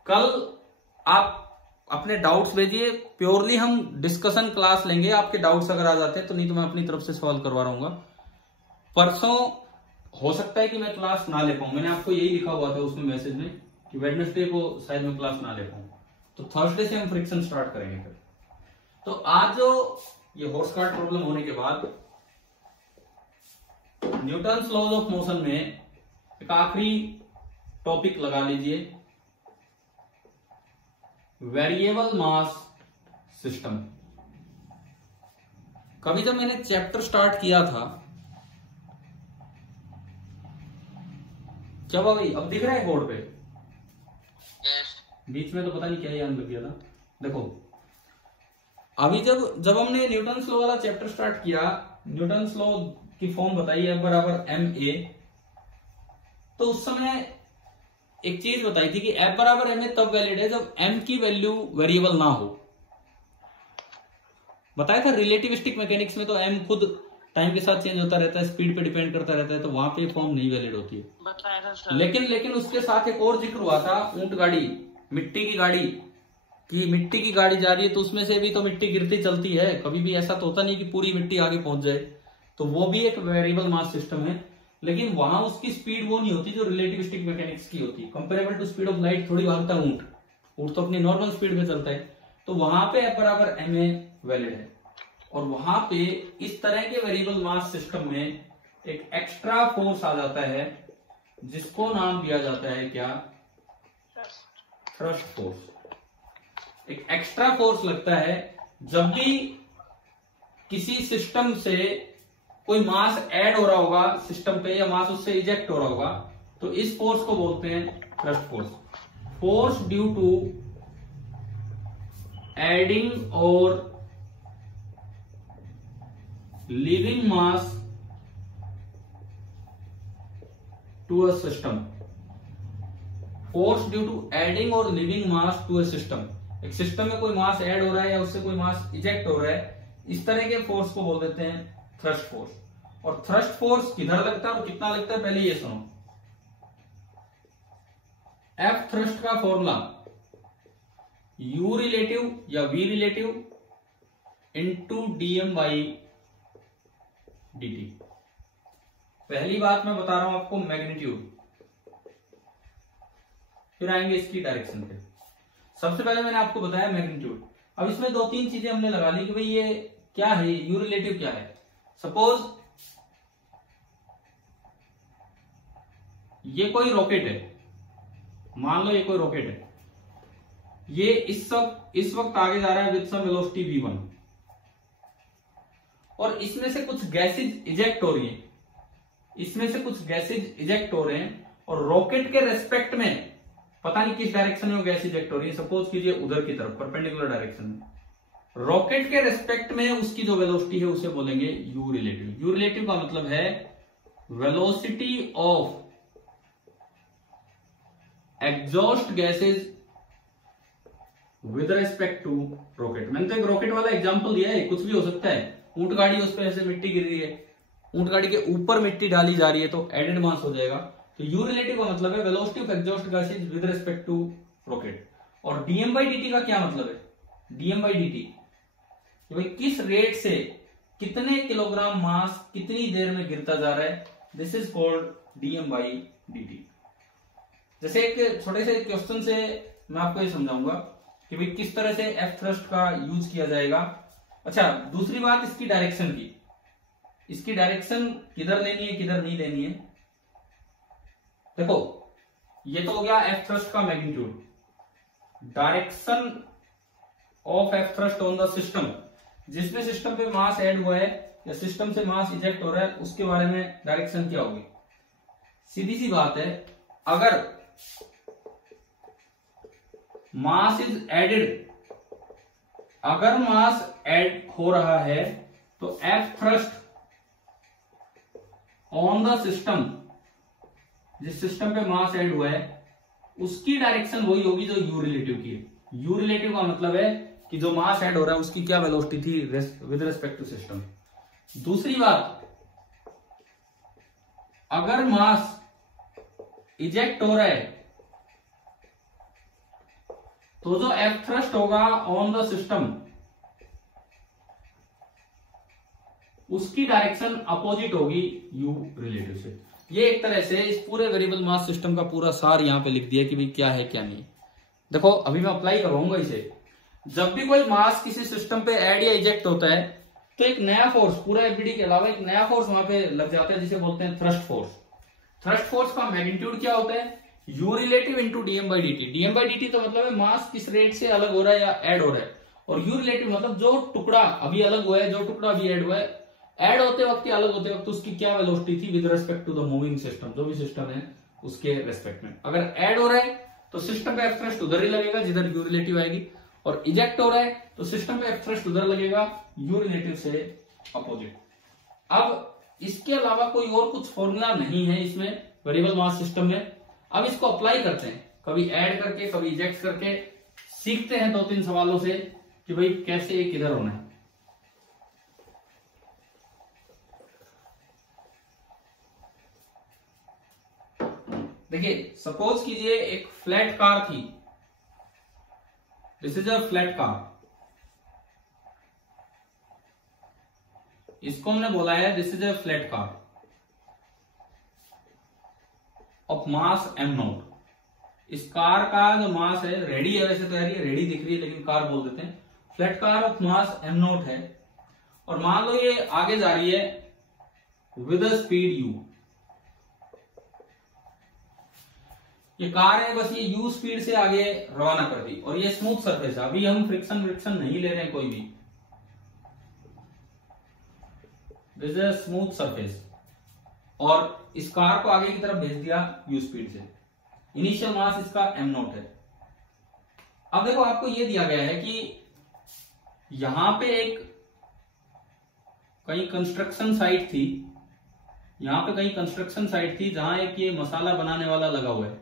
कल आप अपने डाउट्स भेजिए, प्योरली हम डिस्कशन क्लास लेंगे। आपके डाउट्स अगर आ जाते हैं तो, नहीं तो मैं अपनी तरफ से सॉल्व करवा रहूंगा। परसों हो सकता है कि मैं क्लास ना ले पाऊं, मैंने आपको यही लिखा हुआ था उसमें मैसेज में कि वेडनेसडे को शायद मैं क्लास ना ले पाऊं, तो थर्सडे से हम फ्रिक्शन स्टार्ट करेंगे फिर। तो आज जो ये हॉर्स कार्ट प्रॉब्लम होने के बाद न्यूटन्स लॉज ऑफ मोशन में एक आखिरी टॉपिक लगा लीजिए, वेरिएबल मास सिस्टम। कभी जब मैंने चैप्टर स्टार्ट किया था, क्या हुआ भाई, अब दिख रहा है बोर्ड पे? बीच में तो पता नहीं क्या याद लग गया था। देखो अभी जब हमने न्यूटन्स लॉ वाला चैप्टर स्टार्ट किया, न्यूटन्स लॉ की फॉर्म बताई F बराबर ma, तो उस समय एक चीज बताई थी कि F बराबर ma तब वैलिड है जब m की वैल्यू वेरिएबल ना हो। बताया था रिलेटिविस्टिक मैकेनिक्स में तो m खुद टाइम के साथ चेंज होता रहता है, स्पीड पे डिपेंड करता रहता है, तो वहां पे फॉर्म नहीं वैलिड होती है। बताया था सर। लेकिन उसके साथ एक और जिक्र हुआ था, ऊंट गाड़ी, मिट्टी की गाड़ी, कि मिट्टी की गाड़ी जा रही है तो उसमें से भी तो मिट्टी गिरती चलती है, कभी भी ऐसा तो होता नहीं कि पूरी मिट्टी आगे पहुंच जाए, तो वो भी एक वेरिएबल मास सिस्टम है। लेकिन वहां उसकी स्पीड वो नहीं होती जो रिलेटिविस्टिक मैकेनिक्स की होती है। Comparable to speed of light थोड़ी भागता है ऊंट तो अपनी नॉर्मल स्पीड में चलता है, तो वहां पे F बराबर ma वैलिड है। और वहां पे इस तरह के वेरिएबल मास सिस्टम में एक एक्स्ट्रा फोर्स आ जाता है जिसको नाम दिया जाता है क्या? Thrust force. एक एक्स्ट्रा फोर्स लगता है जब भी किसी सिस्टम से कोई मास ऐड हो रहा होगा सिस्टम पे, या मास उससे इजेक्ट हो रहा होगा, तो इस फोर्स को बोलते हैं thrust force. Force due to adding और leaving mass to a system. Force due to adding और leaving mass to a system. एक सिस्टम में कोई मास ऐड हो रहा है या उससे कोई मास इजेक्ट हो रहा है, इस तरह के फोर्स को बोल देते हैं थ्रस्ट फोर्स। और थ्रस्ट फोर्स किधर लगता है और कितना लगता है, पहले ये सुनो। F थ्रस्ट का फॉर्मूला U रिलेटिव या V relative into dm by dt। पहली बात मैं बता रहा हूं आपको मैग्नीट्यूड, फिर आएंगे इसकी डायरेक्शन पे। सबसे पहले मैंने आपको बताया मैग्नीट्यूड। अब इसमें दो तीन चीजें हमने लगा ली कि भाई ये क्या है, यू रिलेटिव क्या है। सपोज ये कोई रॉकेट है, मान लो ये कोई रॉकेट है, ये इस वक्त आगे जा रहा है विद सम वेलोसिटी v1, और इसमें से कुछ गैसेज इजेक्ट हो रही है, इसमें से कुछ गैसेज इजेक्ट हो रहे हैं, और रॉकेट के रेस्पेक्ट में पता नहीं किस डायरेक्शन में वो गैस इजेक्ट हो रही है, सपोज कीजिए उधर की तरफ परपेंडिकुलर डायरेक्शन में। रॉकेट के रेस्पेक्ट में उसकी जो वेलोसिटी है उसे बोलेंगे यू रिलेटिव। यू रिलेटिव का मतलब है velocity of exhaust gases with respect to rocket. मैंने तो एक रॉकेट वाला एग्जांपल दिया है, कुछ भी हो सकता है। ऊंट गाड़ी, उस पर ऐसे मिट्टी गिर रही है, ऊंट गाड़ी के ऊपर मिट्टी डाली जा रही है, तो एडेड मास हो जाएगा। तो यू रिलेटिव का मतलब है velocity of exhaust gases with respect to rocket. और डीएम बाई डी का क्या मतलब है? डीएम बाई डी भाई किस रेट से कितने किलोग्राम मास कितनी देर में गिरता जा रहा है, this is called DM by D. जैसे एक छोटे से क्वेश्चन से मैं आपको ये समझाऊंगा कि भाई किस तरह से एफ थ्रस्ट का यूज किया जाएगा। अच्छा, दूसरी बात इसकी डायरेक्शन की, इसकी डायरेक्शन किधर लेनी है किधर नहीं लेनी है। देखो ये तो हो गया एफ थ्रस्ट का magnitude. Direction of F thrust on the system, जिसमें सिस्टम पे मास ऐड हुआ है या सिस्टम से मास इजेक्ट हो रहा है, उसके बारे में डायरेक्शन क्या होगी। सीधी सी बात है, अगर मास इज एडेड, अगर मास ऐड हो रहा है तो F thrust on the system, जिस सिस्टम पे मास ऐड हुआ है उसकी डायरेक्शन वही होगी जो यू रिलेटिव की है। यू रिलेटिव का मतलब है कि जो मास ऐड हो रहा है उसकी क्या वेलोसिटी थी विद रिस्पेक्ट टू सिस्टम। दूसरी बात, अगर मास इजेक्ट हो रहा है तो जो एफ थ्रस्ट होगा ऑन द सिस्टम उसकी डायरेक्शन अपोजिट होगी यू रिलेटिव से। ये एक तरह से इस पूरे वेरिएबल मास सिस्टम का पूरा सार यहां पे लिख दिया कि भाई क्या है क्या नहीं। देखो अभी मैं अप्लाई करवाऊंगा इसे। जब भी कोई मास किसी सिस्टम पे ऐड या इजेक्ट होता है तो एक नया फोर्स, पूरा एफबीडी के अलावा एक नया फोर्स वहां पे लग जाता है जिसे बोलते हैं थ्रस्ट फोर्स। थ्रस्ट फोर्स का मैग्नीट्यूड क्या होता है? You relative into DM by D T. DM by D T तो मतलब है मास किस रेट से अलग हो रहा है या ऐड हो रहा है, और यू रिलेटिव मतलब जो टुकड़ा अभी अलग हुआ है, जो टुकड़ा अभी ऐड हुआ है, ऐड होते वक्त या अलग होते वक्त उसकी क्या वेलोसिटी थी with respect to the moving system, जो भी सिस्टम है उसके रेस्पेक्ट में। अगर ऐड हो रहा है तो सिस्टम पे एफ थ्रस्ट उधर ही लगेगा जिधर यू रिलेटिव आएगी, और इजेक्ट हो रहा है तो सिस्टम पे एफ थ्रस्ट उधर लगेगा, यू रिलेटिव से अपोजिट। अब इसके अलावा कोई और कुछ फॉर्मूला नहीं है इसमें वेरिएबल मास सिस्टम में। अब इसको अप्लाई करते हैं, कभी ऐड करके कभी इजेक्ट करके, सीखते हैं 2-3 सवालों से कि भाई कैसे ये किधर होना है। देखिए सपोज कीजिए एक फ्लैट कार थी, this is a flat car, इसको हमने बोला है this is a flat car of mass am not. इस कार का जो मास है, रेडी है वैसे तो यार ये रेडी दिख रही है लेकिन कार बोल देते हैं, flat car of mass am not है, और मान लो ये आगे जा रही है विद स्पीड यू। ये कार है, बस ये यू स्पीड से आगे रवाना कर दी, और ये स्मूथ सरफेस है, अभी हम फ्रिक्शन नहीं ले रहे हैं कोई भी, दिस इज स्मूथ सरफेस, और इस कार को आगे की तरफ भेज दिया यू स्पीड से। इनिशियल मास इसका एम नॉट है। अब देखो आपको ये दिया गया है कि यहां पे एक कहीं कंस्ट्रक्शन साइट थी, यहां पे कहीं कंस्ट्रक्शन साइट थी जहां एक ये मसाला बनाने वाला लगा हुआ है,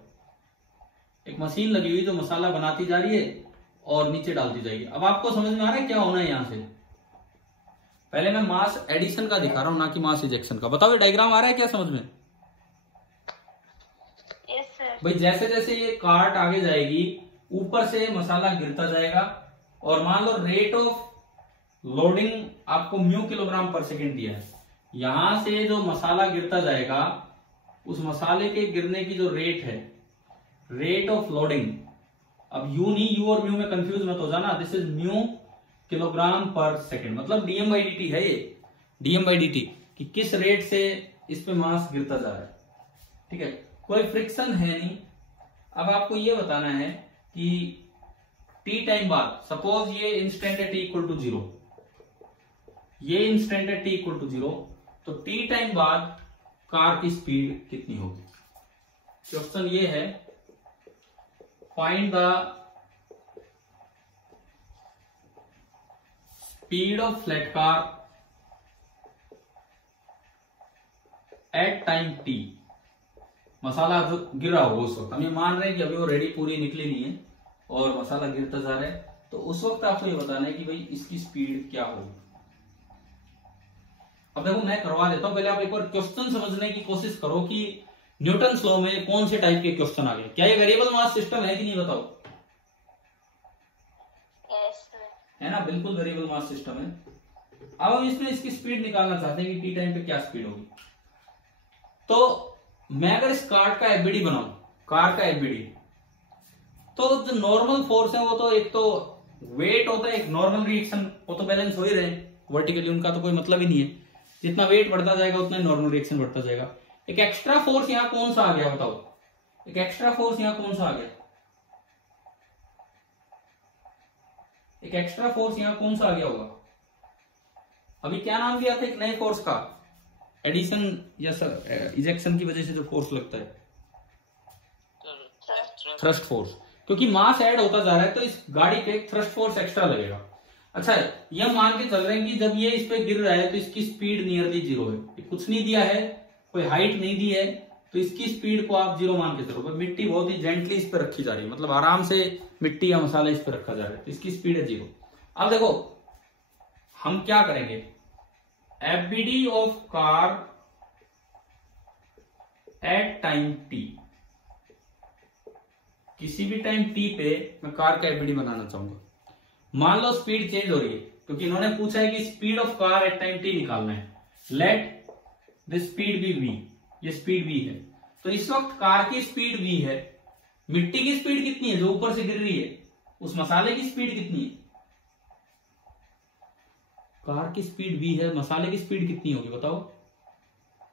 एक मशीन लगी हुई जो मसाला बनाती जा रही है और नीचे डालती जाएगी। अब आपको समझ में आ रहा है क्या होना है यहां से? पहले मैं मास एडिशन का दिखा रहा हूं ना कि मास इजेक्शन का। बताओ ये डायग्राम आ रहा है क्या समझ में? Yes sir. भाई जैसे जैसे ये कार्ट आगे जाएगी ऊपर से मसाला गिरता जाएगा, और मान लो रेट ऑफ लोडिंग आपको म्यू किलोग्राम पर सेकेंड दिया है, यहां से जो मसाला गिरता जाएगा उस मसाले के गिरने की जो रेट है, रेट ऑफ लोडिंग, अब यू नहीं, यू और म्यू में कंफ्यूज मत हो जाना, दिस इज म्यू किलोग्राम पर सेकेंड, मतलब डीएम बाई डी है ये, डीएम बाई डी कि किस रेट से इस पे मास गिरता जा रहा है। ठीक है, कोई फ्रिक्शन है नहीं। अब आपको ये बताना है कि टी टाइम बाद, सपोज ये इंस्टेंट है टी इक्वल टू 0, ये इंस्टेंट है टी इक्वल टू 0, तो टी टाइम बाद कार की स्पीड कितनी होगी? क्वेश्चन ये है, find the speed of flat car at time T. मसाला जो गिर रहा होगा उस वक्त, हम ये मान रहे हैं कि अभी वो रेडी पूरी निकली नहीं है और मसाला गिरता जा रहा है, तो उस वक्त आपको ये बताना है कि भाई इसकी स्पीड क्या होगी। अब देखो मैं करवा देता हूं, पहले आप एक बार क्वेश्चन समझने की कोशिश करो कि न्यूटन लॉ में कौन से टाइप के क्वेश्चन आ गए। क्या ये वेरिएबल मास सिस्टम है कि नहीं बताओ? Yes sir. है ना, बिल्कुल वेरिएबल मास सिस्टम है। अब हम इसमें इसकी स्पीड निकालना चाहते हैं कि टी टाइम पे क्या स्पीड होगी। तो मैं अगर इस कार्ट का एफबीडी बनाऊं, कार का एफबीडी, तो जो नॉर्मल फोर्स है वो तो एक तो वेट होता है, एक नॉर्मल रिएक्शन, वो तो बैलेंस हो ही रहे वर्टिकली, उनका तो कोई मतलब ही नहीं है। जितना वेट बढ़ता जाएगा उतना नॉर्मल रिएक्शन बढ़ता जाएगा। एक एक्स्ट्रा फोर्स यहां कौन सा आ गया बताओ? एक एक्स्ट्रा फोर्स यहां कौन सा आ गया? एक एक्स्ट्रा फोर्स यहां कौन सा आ गया होगा? अभी क्या नाम दिया था एक नए फोर्स का? एडिशन या इजेक्शन की वजह से जो फोर्स लगता है, थ्रस्ट फोर्स। क्योंकि मास ऐड होता जा रहा है तो इस गाड़ी पे एक थ्रस्ट फोर्स एक्स्ट्रा लगेगा। अच्छा, ये हम मान के चल रहे हैं कि जब ये इस पे गिर रहा है तो इसकी स्पीड नियरली 0 है, कुछ नहीं दिया है, कोई हाइट नहीं दी है, तो इसकी स्पीड को आप 0 मान के चलो। मिट्टी बहुत ही जेंटली इस पर रखी जा रही है, मतलब आराम से मिट्टी या मसाला इस पर रखा जा रहा है, तो इसकी स्पीड है 0। अब देखो हम क्या करेंगे, FBD of car at time T, किसी भी टाइम टी पे मैं कार का एफबीडी बनाना चाहूंगा। मान लो स्पीड चेंज हो रही है, क्योंकि इन्होंने पूछा है कि speed of car at time T निकालना है। Let this speed be V, ये स्पीड वी है, तो इस वक्त कार की स्पीड वी है। मिट्टी की स्पीड कितनी है जो ऊपर से गिर रही है? उस मसाले की स्पीड कितनी है? कार की स्पीड वी है, मसाले की स्पीड कितनी होगी बताओ?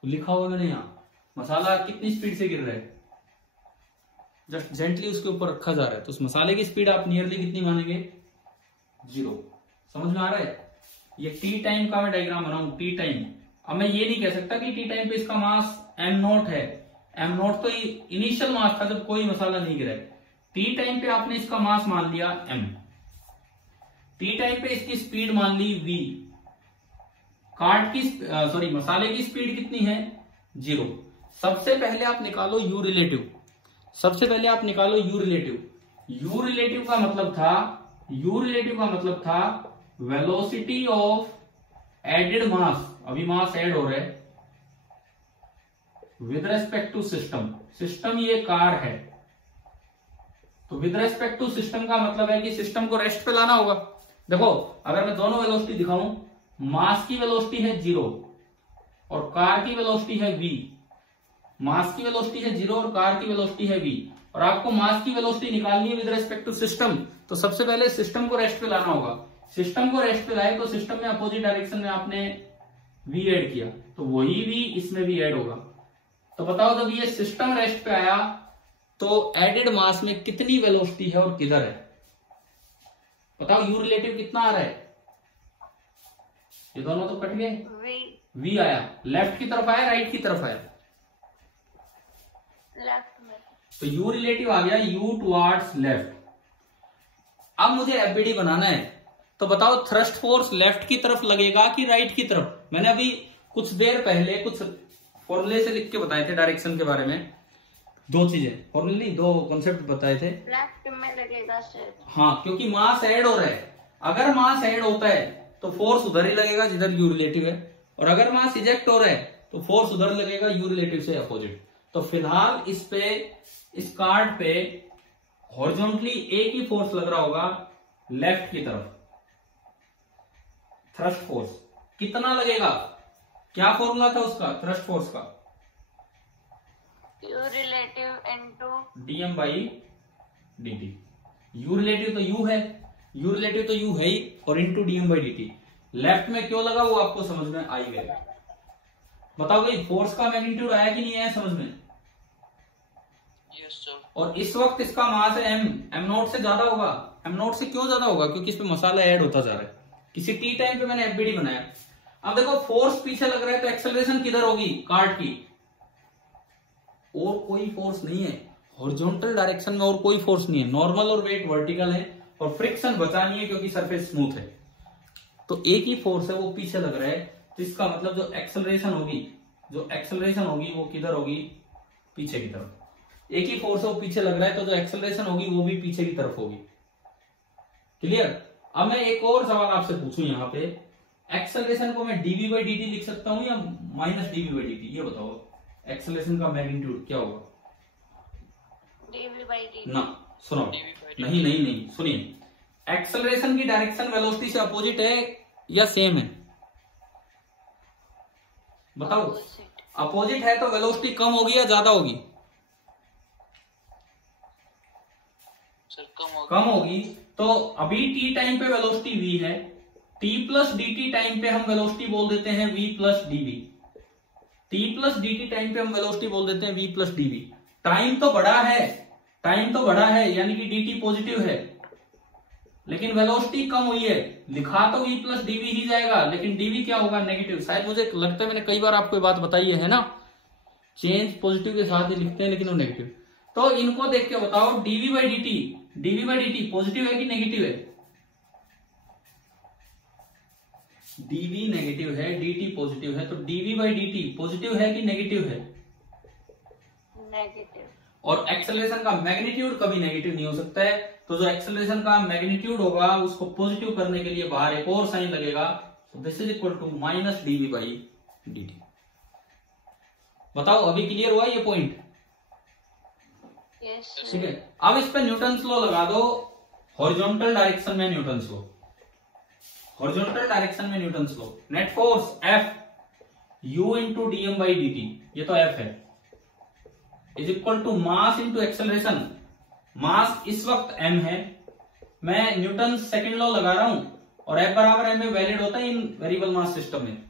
लिखा हुआ मैंने यहां, मसाला कितनी स्पीड से गिर रहा है, जस्ट जेंटली उसके ऊपर रखा जा रहा है, तो उस मसाले की स्पीड आप नियरली कितनी मानेंगे? 0। समझ में आ रहा है? ये टी टाइम का मैं डायग्राम बनाऊं, टी टाइम। अब मैं ये नहीं कह सकता कि टी टाइम पे इसका मास m0 है। m0 तो इनिशियल मास था जब कोई मसाला नहीं गिरा। टी टाइम पे आपने इसका मास मान लिया m, टी टाइम पे इसकी स्पीड मान ली v, कार्ट की सॉरी मसाले की स्पीड कितनी है 0। सबसे पहले आप निकालो u रिलेटिव, सबसे पहले आप निकालो u रिलेटिव। u रिलेटिव का मतलब था वेलोसिटी ऑफ एडेड मास, अभी मास ऐड हो रहा है with respect to system. System ये कार है, तो विद रेस्पेक्ट टू सिस्टम का मतलब है कि सिस्टम को रेस्ट पे लाना होगा। देखो अगर मैं दोनों वेलोसिटी दिखाऊं, मास की वेलोसिटी है 0 और कार की वेलोसिटी है v। मास की वेलोसिटी है 0 और कार की वेलोसिटी है v, और आपको मास की वेलोसिटी निकालनी है विद रेस्पेक्ट टू सिस्टम, तो सबसे पहले सिस्टम को रेस्ट पे लाना होगा। सिस्टम को रेस्ट पे लाए तो सिस्टम में अपोजिट डायरेक्शन में आपने v ऐड किया, तो वही v इसमें भी ऐड होगा। तो बताओ जब ये सिस्टम रेस्ट पे आया तो एडेड मास में कितनी वेलोसिटी है और किधर है? बताओ u रिलेटिव कितना आ रहा है? ये दोनों तो कट गए, v आया, लेफ्ट की तरफ आया राइट की तरफ आया? लेफ्ट में। तो u रिलेटिव आ गया u टुवार्ड्स लेफ्ट। अब मुझे एफबीडी बनाना है, तो बताओ थ्रस्ट फोर्स लेफ्ट की तरफ लगेगा कि राइट की तरफ? मैंने अभी कुछ देर पहले कुछ फॉर्मूले से लिख के बताए थे डायरेक्शन के बारे में, दो चीजें, फॉर्मूले नहीं दो कॉन्सेप्ट बताए थे। लेफ्ट में लगेगा सर। हाँ, क्योंकि मास ऐड हो रहा है। अगर मास ऐड होता है तो फोर्स उधर ही लगेगा जिधर u रिलेटिव है, और अगर मास इजेक्ट हो रहा है तो फोर्स उधर लगेगा u रिलेटिव से अपोजिट। तो फिलहाल इस पे, इस कार्ड पे हॉरिजॉन्टली एक ही फोर्स लग रहा होगा लेफ्ट की तरफ, थ्रस्ट फोर्स। कितना लगेगा? क्या फॉर्मूला था उसका थ्रस्ट फोर्स का? u relative into dm by dt। u relative तो u है, u रिलेटिव तो u है ही, और into dm by dt। Left में क्यों लगा वो आपको समझ में आ ही गया। बताओ भाई फोर्स का मैग्नीट्यूड आया कि नहीं आया समझ में? Yes sir. और इस वक्त इसका मास है m0 से ज्यादा होगा। m0 से क्यों ज्यादा होगा? क्योंकि इस पे मसाला ऐड होता जा रहा है। किसी टी टाइम पे मैंने एफबीडी बनाया। अब देखो फोर्स पीछे लग रहा है तो एक्सेलरेशन किधर होगी? कार्ड की। और कोई फोर्स नहीं है हॉरिजॉन्टल डायरेक्शन में, और कोई फोर्स नहीं है। नॉर्मल और वेट वर्टिकल है, और फ्रिक्शन बचा नहीं है क्योंकि सरफेस स्मूथ है। तो एक ही फोर्स है वो पीछे लग रहा है, तो इसका मतलब जो एक्सेलरेशन होगी वो किधर होगी? पीछे की तरफ। एक ही फोर्स है वो पीछे लग रहा है, तो जो एक्सेलरेशन होगी वो भी पीछे की तरफ होगी। क्लियर? अब मैं एक और सवाल आपसे पूछूं, यहाँ पे एक्सेलरेशन को मैं dv बाई dt लिख सकता हूं या माइनस dv बाई dt? ये बताओ एक्सेलरेशन का मैग्नीट्यूड क्या होगा? dv by dt। ना सुनो, नहीं सुनिए, एक्सेलरेशन की डायरेक्शन वेलोसिटी से अपोजिट है या सेम है? बताओ। अपोजिट है तो वेलोसिटी कम होगी या ज्यादा होगी? सर कम कम होगी। तो अभी t टाइम पे वेलोसिटी v है, t प्लस dt टाइम पे हम वेलोसिटी बोल देते हैं v plus dv। t plus dt time पे हम वेलोसिटी बोल देते हैं v प्लस dv। टाइम तो बड़ा है, यानी कि dt पॉजिटिव है, लेकिन वेलोसिटी कम हुई है। लिखा तो v प्लस dv ही जाएगा, लेकिन dv क्या होगा? नेगेटिव। शायद मुझे लगता है मैंने कई बार आपको ये बात बताई है ना, चेंज पॉजिटिव के साथ ही लिखते हैं लेकिन वो नेगेटिव। तो इनको देख के बताओ dv बाई dt पॉजिटिव है कि नेगेटिव है? dv नेगेटिव है, dt पॉजिटिव है, तो dv बाई dt पॉजिटिव है कि नेगेटिव है? नेगेटिव। और एक्सेलरेशन का मैग्नीट्यूड कभी नेगेटिव नहीं हो सकता है, तो जो एक्सेलरेशन का मैग्नीट्यूड होगा उसको पॉजिटिव करने के लिए बाहर एक और साइन लगेगा, तो this is equal to minus dv by dt। बताओ अभी क्लियर हुआ ये पॉइंट? यस। ठीक है। अब इस पे न्यूटन्स लॉ लगा दो, हॉरिजॉन्टल डायरेक्शन में Newton's law, net force F u into dm by dt, ये तो F है, is equal to mass into acceleration. Mass इस वक्त m है, मैं न्यूटन सेकंड लॉ लगा रहा हूं, और F बराबर m में वैलिड होता है इन वेरिएबल मास सिस्टम में,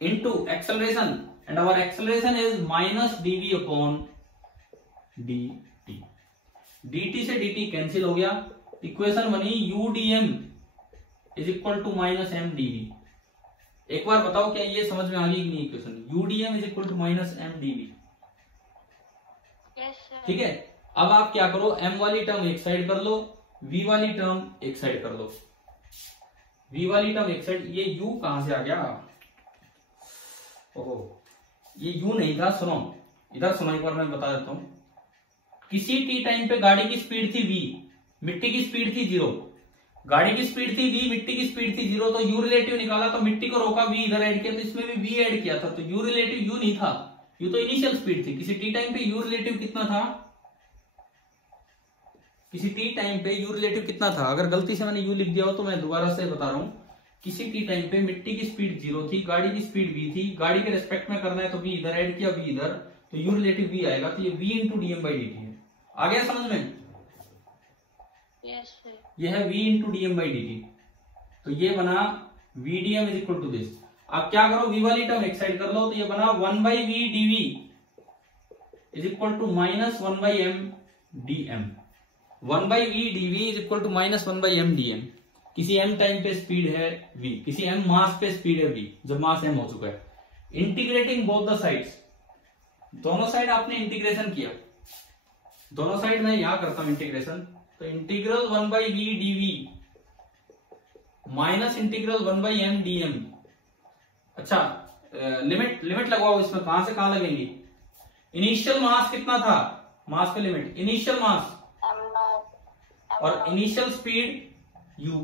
into acceleration, and our acceleration is minus dv upon dt। dt से dt कैंसिल हो गया, इक्वेशन बनी u dm is equal to minus M DV. एक बार बताओ क्या ये समझ में आ गई कि नहीं equation? UDM is equal to minus M DV. Yes, sir. ठीक है, अब आप क्या करो, m वाली टर्म एक साइड कर लो, v वाली टर्म एक साइड कर लो। v वाली टर्म एक साइड, ये u कहां से आ गया? ओहो, ये u नहीं था, सुनो इधर सुनो, एक बार मैं बता देता हूं। किसी t टाइम पे गाड़ी की स्पीड थी v, मिट्टी की स्पीड थी 0। गाड़ी की स्पीड थी v, मिट्टी की स्पीड थी 0, तो u रिलेटिव निकाला तो मिट्टी को रोका, v इधर ऐड किया तो इसमें भी v ऐड किया था, तो u रिलेटिव u नहीं था, u तो इनिशियल स्पीड थी। किसी t टाइम पे u रिलेटिव कितना था? किसी टी टाइम पे यू रिलेटिव कितना था? अगर गलती से मैंने यू लिख दिया हो तो मैं दोबारा से बता रहा हूं। किसी टी टाइम पे मिट्टी की स्पीड 0 थी, गाड़ी की स्पीड v थी, गाड़ी के रेस्पेक्ट में करना है तो v इधर ऐड किया, v इधर, तो यू रिलेटिव v आएगा, तो ये v into DM by dt है। आ गया समझ में? Yes, sir. ये है v into DM by dt, तो ये बना v dm is equal to this. अब क्या करो, v वाली टर्म एक साइड कर लो, तो ये बना 1 by v dv is equal to minus 1 by m dm। 1 by V DV is equal to minus 1 by M DM. किसी m टाइम पे स्पीड है v, किसी m मास पे स्पीड है v, जब मास m हो चुका है। इंटीग्रेटिंग बोथ द साइड्स, दोनों साइड आपने इंटीग्रेशन किया, दोनों साइड मैं यहां करता हूं इंटीग्रेशन, तो integral 1 by V DV minus integral 1 by M DM. अच्छा, लिमिट लगवाओ इसमें, कहां से कहां लगेंगी? इनिशियल मास कितना था? मास पे लिमिट, इनिशियल मास और इनिशियल स्पीड u।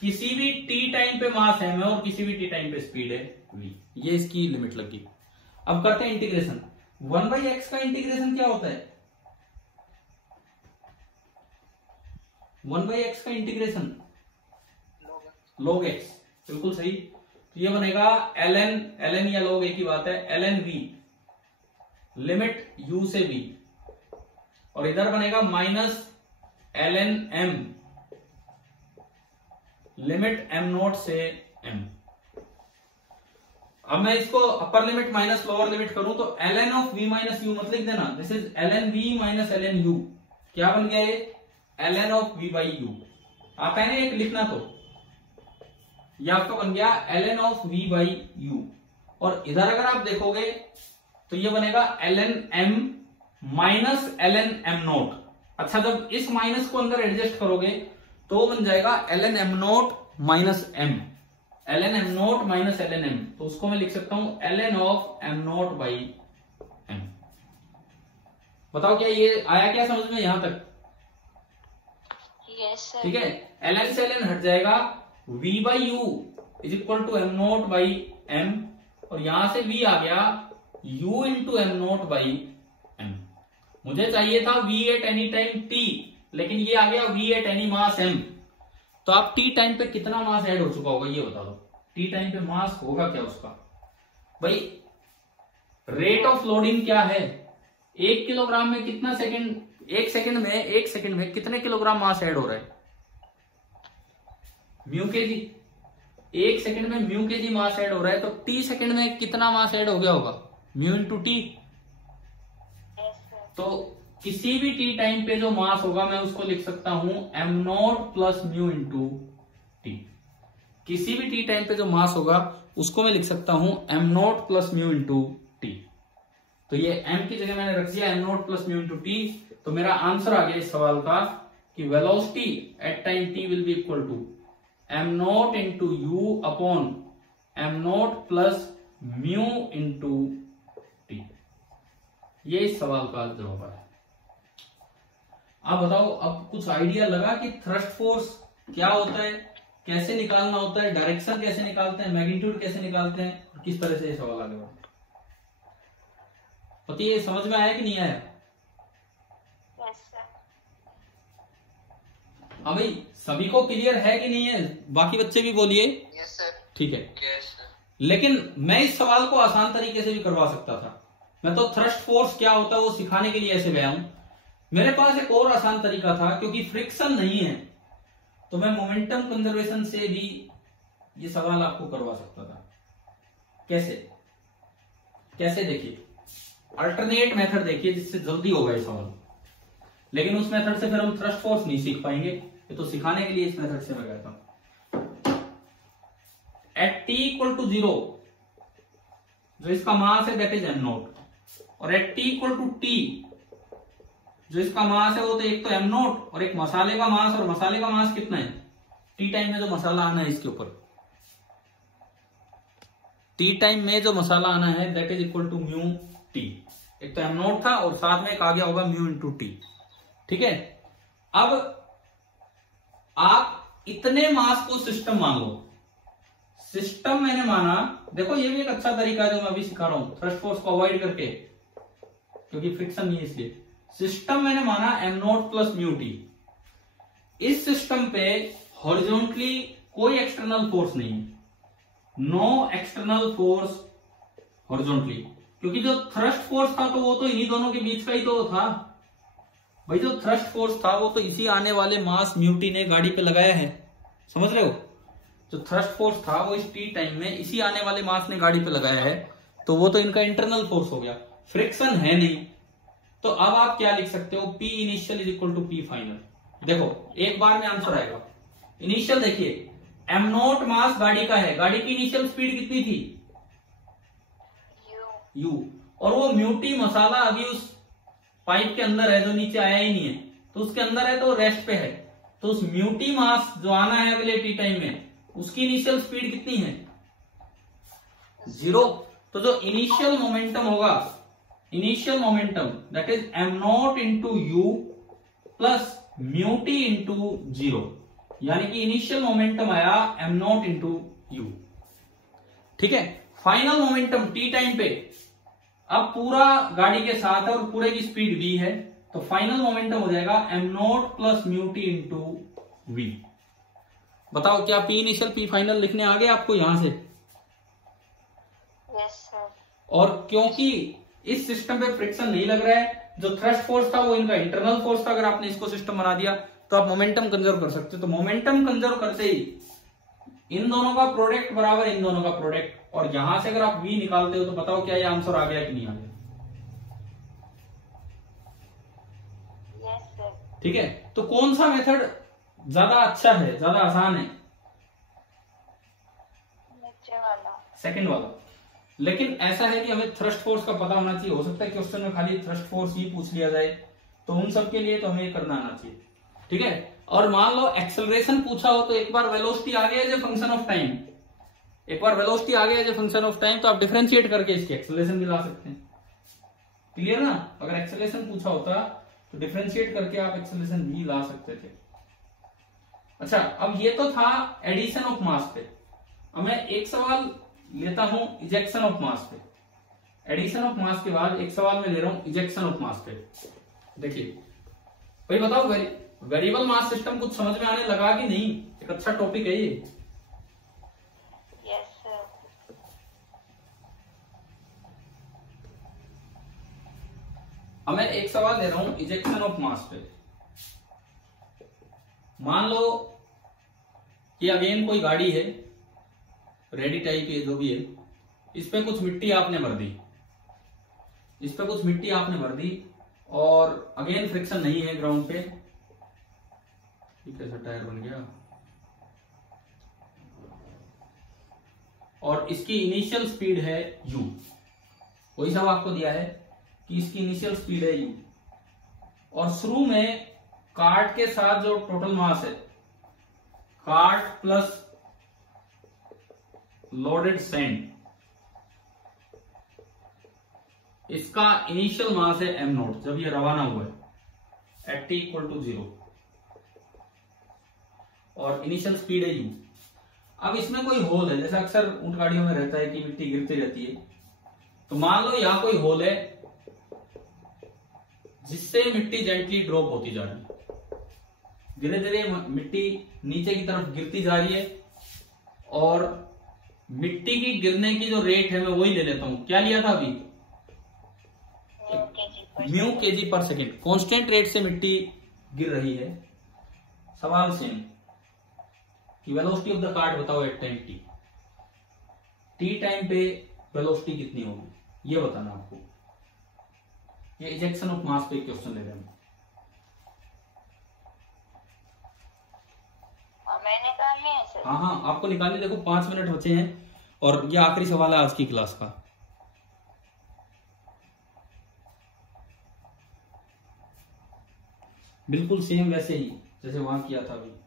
किसी भी t टाइम पे मास m है और किसी भी t टाइम पे स्पीड है v, ये इसकी लिमिट लगी। अब करते हैं इंटीग्रेशन। 1 बाई एक्स का इंटीग्रेशन क्या होता है? 1 बाई एक्स का इंटीग्रेशन log x, बिल्कुल सही। तो ये बनेगा ln या log एक ही बात है, ln v लिमिट u से v, और इधर बनेगा minus ln m limit m note से m। अब मैं इसको upper limit minus lower limit करूं तो ln of v minus u मत लिख देना, this is ln v minus ln u। क्या बन गया ये? ln of v by u। आता है ना एक लिखना, तो ये आपका बन गया ln of v by u। और इधर अगर आप देखोगे तो ये बनेगा ln m minus ln m note. अच्छा, जब इस माइनस को अंदर एडजस्ट करोगे तो बन जाएगा ln m note minus m, ln m note minus ln m, तो उसको मैं लिख सकता हूं ln of m naught by m। बताओ क्या ये आया क्या समझ में यहां तक? Yes, sir. ठीक है, ln से ln हट जाएगा, v by u is equal to m naught by m, और यहां से v आ गया u into m naught by m। मुझे चाहिए था v at any time t, लेकिन ये आ गया v at any mass m। तो आप t टाइम पे कितना मास ऐड हो चुका होगा ये बता दो, t टाइम पे मास होगा क्या उसका? भाई रेट ऑफ लोडिंग क्या है? 1 किलोग्राम में कितना सेकंड, 1 सेकंड में कितने किलोग्राम मास ऐड हो रहा है? म्यू के जी। 1 सेकंड में म्यू के जी मास ऐड हो रहा है, तो t सेकंड में कितना मास ऐड हो गया होगा? Mu into T. Yes, sir. तो किसी भी t टाइम पे जो मास होगा मैं उसको लिख सकता हूं m naught plus mu into T. किसी भी t टाइम पे जो मास होगा उसको मैं लिख सकता हूं m naught plus mu into t. तो ये m की जगह मैंने रख दिया m naught plus mu into t. तो मेरा आंसर आ गया इस सवाल का कि velocity at time t will be equal to m naught into u upon m naught plus mu into t. ये इस सवाल का जवाब है। आप बताओ, अब कुछ आइडिया लगा कि थ्रस्ट फोर्स क्या होता है, कैसे निकालना होता है, डायरेक्शन कैसे निकालते हैं, मैग्नीट्यूड कैसे निकालते हैं, और किस तरह से ये सवाल आगे बढ़ता है? ये समझ में आया कि नहीं आया? Yes, sir. हाँ भाई, सभी को क्लियर है कि नहीं है? बाकी बच्चे भी बोलिए। Yes, sir. ठीक है, Yes, sir. लेकिन मैं इस सवाल को आसान तरीके से भी करवा सकता था। मैं तो थ्रस्ट फोर्स क्या होता है वो सिखाने के लिए ऐसे गया हूं। मेरे पास एक और आसान तरीका था, क्योंकि फ्रिक्शन नहीं है तो मैं मोमेंटम कंजर्वेशन से भी ये सवाल आपको करवा सकता था। कैसे कैसे देखिए, अल्टरनेट मेथड देखिए जिससे जल्दी होगा ये सवाल। लेकिन उस मेथड से फिर हम थ्रस्ट फोर्स नहीं सीख पाएंगे, ये तो सिखाने के लिए इस मेथड से लगाया था। एट टी इक्वल टू 0 जो इसका मास है दैट इज एम नॉट, और at t equal to t जो इसका मास है वो तो एक तो एम नॉट और एक मसाले का मास, और मसाले का मास कितना है टी टाइम में जो मसाला आना है इसके ऊपर, टी टाइम में जो मसाला आना है that is equal to mu t. एक तो एम नॉट था और साथ में एक आ गया होगा म्यू इंटू टी। ठीक है, अब आप इतने मास को सिस्टम मान लो। सिस्टम मैंने माना, देखो ये भी एक अच्छा तरीका है जो मैं अभी सिखा रहा हूं थ्रस्ट फोर्स को अवॉइड करके, क्योंकि फ्रिक्शन नहीं है इसलिए। सिस्टम मैंने माना M naught plus mu T. इस सिस्टम पे हॉरिजॉन्टली कोई एक्सटर्नल फोर्स नहीं है, नो एक्सटर्नल फोर्स हॉरिजॉन्टली, क्योंकि जो थ्रस्ट फोर्स था तो वो तो इन्हीं दोनों के बीच का ही तो था भाई। जो थ्रस्ट फोर्स था वो तो इसी आने वाले मास म्यू टी ने गाड़ी पे लगाया है, समझ रहे हो। जो थ्रस्ट फोर्स था वो इस टी टाइम में इसी आने वाले मास ने गाड़ी पे लगाया है, तो वो तो इनका इंटरनल फोर्स हो गया, फ्रिक्शन है नहीं। तो अब आप क्या लिख सकते हो, P initial is equal to P final. देखो एक बार में आंसर आएगा। इनिशियल देखिए एम नॉट मास गाड़ी का है, गाड़ी की इनिशियल स्पीड कितनी थी U, और वो म्यू टी मसाला अभी उस पाइप के अंदर है जो नीचे आया ही नहीं है, तो उसके अंदर है तो रेस्ट पे है, तो उस म्यू टी मास जो आना है अगले टी टाइम में उसकी इनिशियल स्पीड कितनी है 0। तो जो इनिशियल मोमेंटम होगा, initial momentum that is m not into you plus mu t into 0, यानी कि इनिशियल मोमेंटम आया एम नॉट इंटू यू। ठीक है, फाइनल मोमेंटम टी टाइम पे अब पूरा गाड़ी के साथ है और पूरे की स्पीड v है, तो फाइनल मोमेंटम हो जाएगा m naught plus mu t into v. बताओ क्या P इनिशियल P फाइनल लिखने आ गए आपको यहां से? Yes sir. और क्योंकि इस सिस्टम पे फ्रिक्शन नहीं लग रहा है, जो थ्रस्ट फोर्स था वो इनका इंटरनल फोर्स था, अगर आपने इसको सिस्टम बना दिया तो आप मोमेंटम कंजर्व कर सकते हो। तो मोमेंटम कंजर्व करते ही इन दोनों का प्रोडक्ट बराबर इन दोनों का प्रोडक्ट, और यहां से अगर आप v निकालते हो तो बताओ क्या ये आंसर आ गया कि नहीं आ गया। Yes sir. ठीक है, तो कौन सा मेथड ज्यादा अच्छा है, ज्यादा आसान है? नीचे वाला। सेकंड वाला। लेकिन ऐसा है कि हमें थ्रस्ट फोर्स का पता होना चाहिए। हो सकता है क्वेश्चन में खाली थ्रस्ट फोर्स ही पूछ लिया जाए, तो उन सब के लिए तो हमें ये करना आना चाहिए। ठीक है, और मान लो एक्सेलरेशन पूछा हो तो एक बार वेलोसिटी आ गया as a function of time, एक बार वेलोसिटी आ गया as a function of time, तो आप डिफरेंशिएट करके इसकी एक्सेलरेशन भी ला सकते हैं। क्लियर ना? अगर एक्सेलरेशन पूछा होता तो डिफरेंशिएट करके आप एक्सेलरेशन भी ला सकते थे। अच्छा, अब ये तो था एडिशन ऑफ मास पे। अब मैं एक सवाल लेता हूं इजेक्शन ऑफ मास पे। एडिशन ऑफ मास के बाद एक सवाल मैं ले रहा हूं इजेक्शन ऑफ मास पे। देखिए भाई बताओ, वेरिएबल मास सिस्टम कुछ समझ में आने लगा कि नहीं? एक अच्छा टॉपिक है ये। Yes sir. अब मैं एक सवाल ले रहा हूं इजेक्शन ऑफ मास पे। मान लो कि अगेन कोई गाड़ी है, रेडी टाइप है जो भी है, इस पे कुछ मिट्टी आपने भर दी, इस पे कुछ मिट्टी आपने भर दी, और अगेन फ्रिक्शन नहीं है ग्राउंड पे। कैसा टायर बन गया। और इसकी इनिशियल स्पीड है u। वही सब आपको दिया है कि इसकी इनिशियल स्पीड है u, और शुरू में कार्ट के साथ जो टोटल मास है, कार्ट प्लस लोडेड सैंड, इसका इनिशियल मास है m नॉट जब ये रवाना हुआ है एट t इक्वल टू 0, और इनिशियल स्पीड है u। अब इसमें कोई होल है, जैसे अक्सर ऊंट गाड़ियों में रहता है कि मिट्टी गिरती रहती है, तो मान लो यहां कोई होल है जिससे मिट्टी जेंटली ड्रॉप होती जा रही है, धीरे धीरे मिट्टी नीचे की तरफ गिरती जा रही है, और मिट्टी की गिरने की जो रेट है मैं वही ले लेता हूं। क्या लिया था अभी? Mu KG per second. Constant rate से मिट्टी गिर रही है। सवाल सेम कि वेलोसिटी ऑफ द कार्ट बताओ at time t. T time पे वेलोसिटी कितनी होगी ये बताना आपको। ये इजेक्शन ऑफ मास पे क्वेश्चन ले रहे हैं। सर। हाँ हाँ, आपको निकालने देखो 5 मिनट बचे हैं और ये आखिरी सवाल है आज की क्लास का। बिल्कुल सेम वैसे ही जैसे वहां किया था अभी।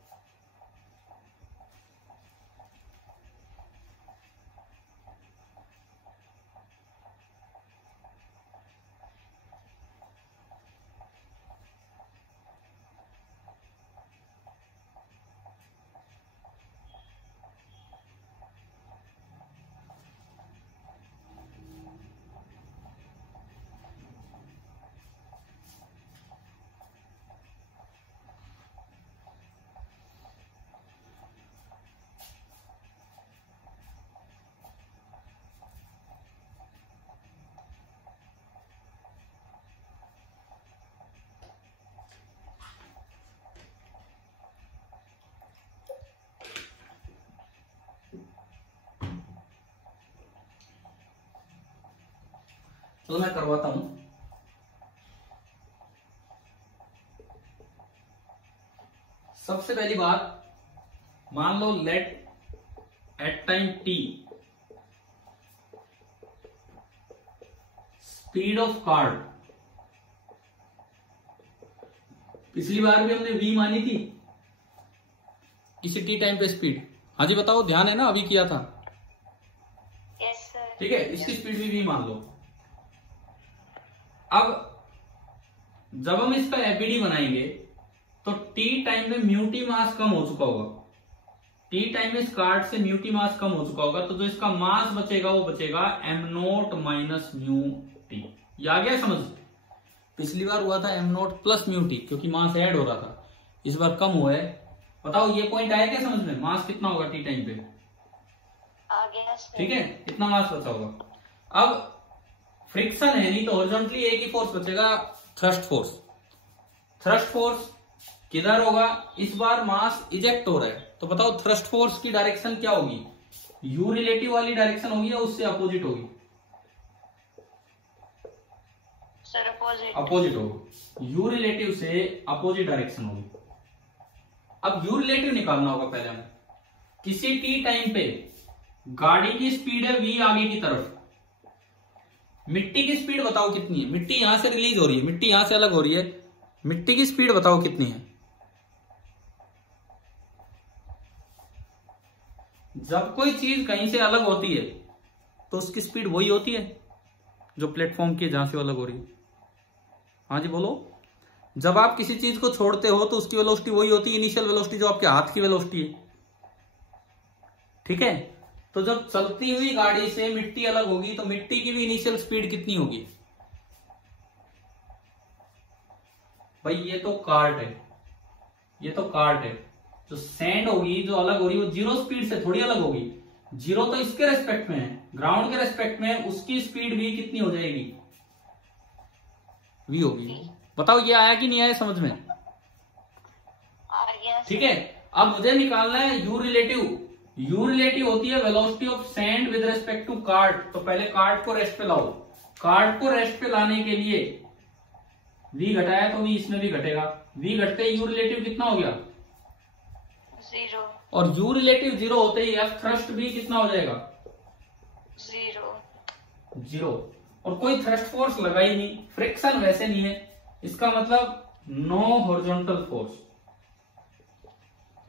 तो मैं करवाता हूं। सबसे पहली बात, मान लो let at time t speed of car, पिछली बार भी हमने v मानी थी किसी t टाइम पे स्पीड। हाँ जी बताओ, ध्यान है ना, अभी किया था। Yes sir. ठीक है, इसकी स्पीड भी v मान लो। अब जब हम इसका एपीडी बनाएंगे तो t टाइम में म्यू टी मास कम हो चुका होगा। t टाइम में इस कार्ड से म्यू टी मास कम हो चुका होगा, तो जो इसका मास बचेगा वो बचेगा m note minus mu T. ये आ गया समझ? पिछली बार हुआ था m note plus mu T, क्योंकि मास ऐड हो रहा था। इस बार कम हुआ है। बताओ ये पॉइंट आया क्या समझ में? मास कितना होगा t टाइम पे? आ गया सर। ठीक है, इतना मास बचा होगा। अब फ्रिक्शन है नहीं, तो हॉरिजॉन्टली एक ही फोर्स बचेगा, थ्रस्ट फोर्स। थ्रस्ट फोर्स किधर होगा? इस बार मास इजेक्ट हो रहा है, तो बताओ थ्रस्ट फोर्स की डायरेक्शन क्या होगी? यू रिलेटिव वाली डायरेक्शन होगी या उससे अपोजिट होगी? Sir opposite. अपोजिट होगी, यू रिलेटिव से अपोजिट डायरेक्शन होगी। अब यू रिलेटिव निकालना होगा पहले हमें। किसी टी टाइम पे गाड़ी की स्पीड है v आगे की तरफ, मिट्टी की स्पीड बताओ कितनी है? मिट्टी यहां से रिलीज हो रही है, मिट्टी यहां से अलग हो रही है, मिट्टी की स्पीड बताओ कितनी है? जब कोई चीज कहीं से अलग होती है तो उसकी स्पीड वही होती है जो प्लेटफॉर्म की जहां से अलग हो रही है। हाँ जी बोलो। जब आप किसी चीज को छोड़ते हो तो उसकी वेलोसिटी वही होती है, इनिशियल वेलोसिटी जो आपके हाथ की वेलोसिटी है। ठीक है, तो जब चलती हुई गाड़ी से मिट्टी अलग होगी तो मिट्टी की भी इनिशियल स्पीड कितनी होगी? भाई ये तो कार्ट है, ये तो कार्ट है। जो सैंड होगी जो अलग हो रही है वो जीरो स्पीड से थोड़ी अलग होगी। जीरो तो इसके रेस्पेक्ट में है, ग्राउंड के रेस्पेक्ट में, उसकी स्पीड भी कितनी हो जाएगी? v होगी। बताओ ये आया कि नहीं आया समझ में? आ गया सर। ठीक है, अब मुझे निकालना है यू रिलेटिव। यू रिलेटिव होती है velocity of sand with respect to cart. तो पहले कार्ट को रेस्ट पे लाओ। कार्ट को रेस्ट पे लाने के लिए v घटाया तो v इसमें भी घटेगा। v घटते ही यू रिलेटिव कितना हो गया? 0। और यू रिलेटिव 0 होते ही एफ थ्रस्ट भी कितना हो जाएगा? 0। और कोई थ्रस्ट फोर्स लगा ही नहीं, फ्रिक्शन वैसे नहीं है, इसका मतलब नो हॉरिजॉन्टल फोर्स।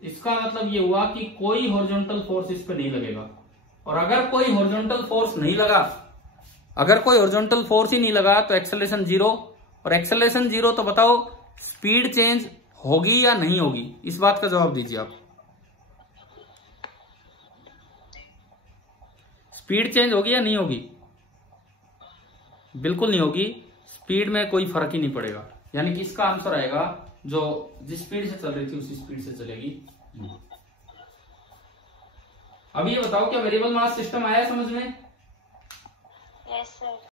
इसका मतलब ये हुआ कि कोई हॉरिजॉन्टल फोर्स इस पे नहीं लगेगा। और अगर कोई हॉरिजॉन्टल फोर्स नहीं लगा, अगर कोई हॉरिजॉन्टल फोर्स ही नहीं लगा तो एक्सेलरेशन 0। और एक्सेलरेशन 0 तो बताओ स्पीड चेंज होगी या नहीं होगी? इस बात का जवाब दीजिए आप। स्पीड चेंज होगी या नहीं होगी? बिल्कुल नहीं होगी, स्पीड में कोई फर्क ही नहीं पड़ेगा। यानी कि इसका आंसर आएगा जो जिस स्पीड से चल रही थी उसी स्पीड से चलेगी। अब ये बताओ क्या वेरिएबल मास सिस्टम आया समझ में? Yes sir.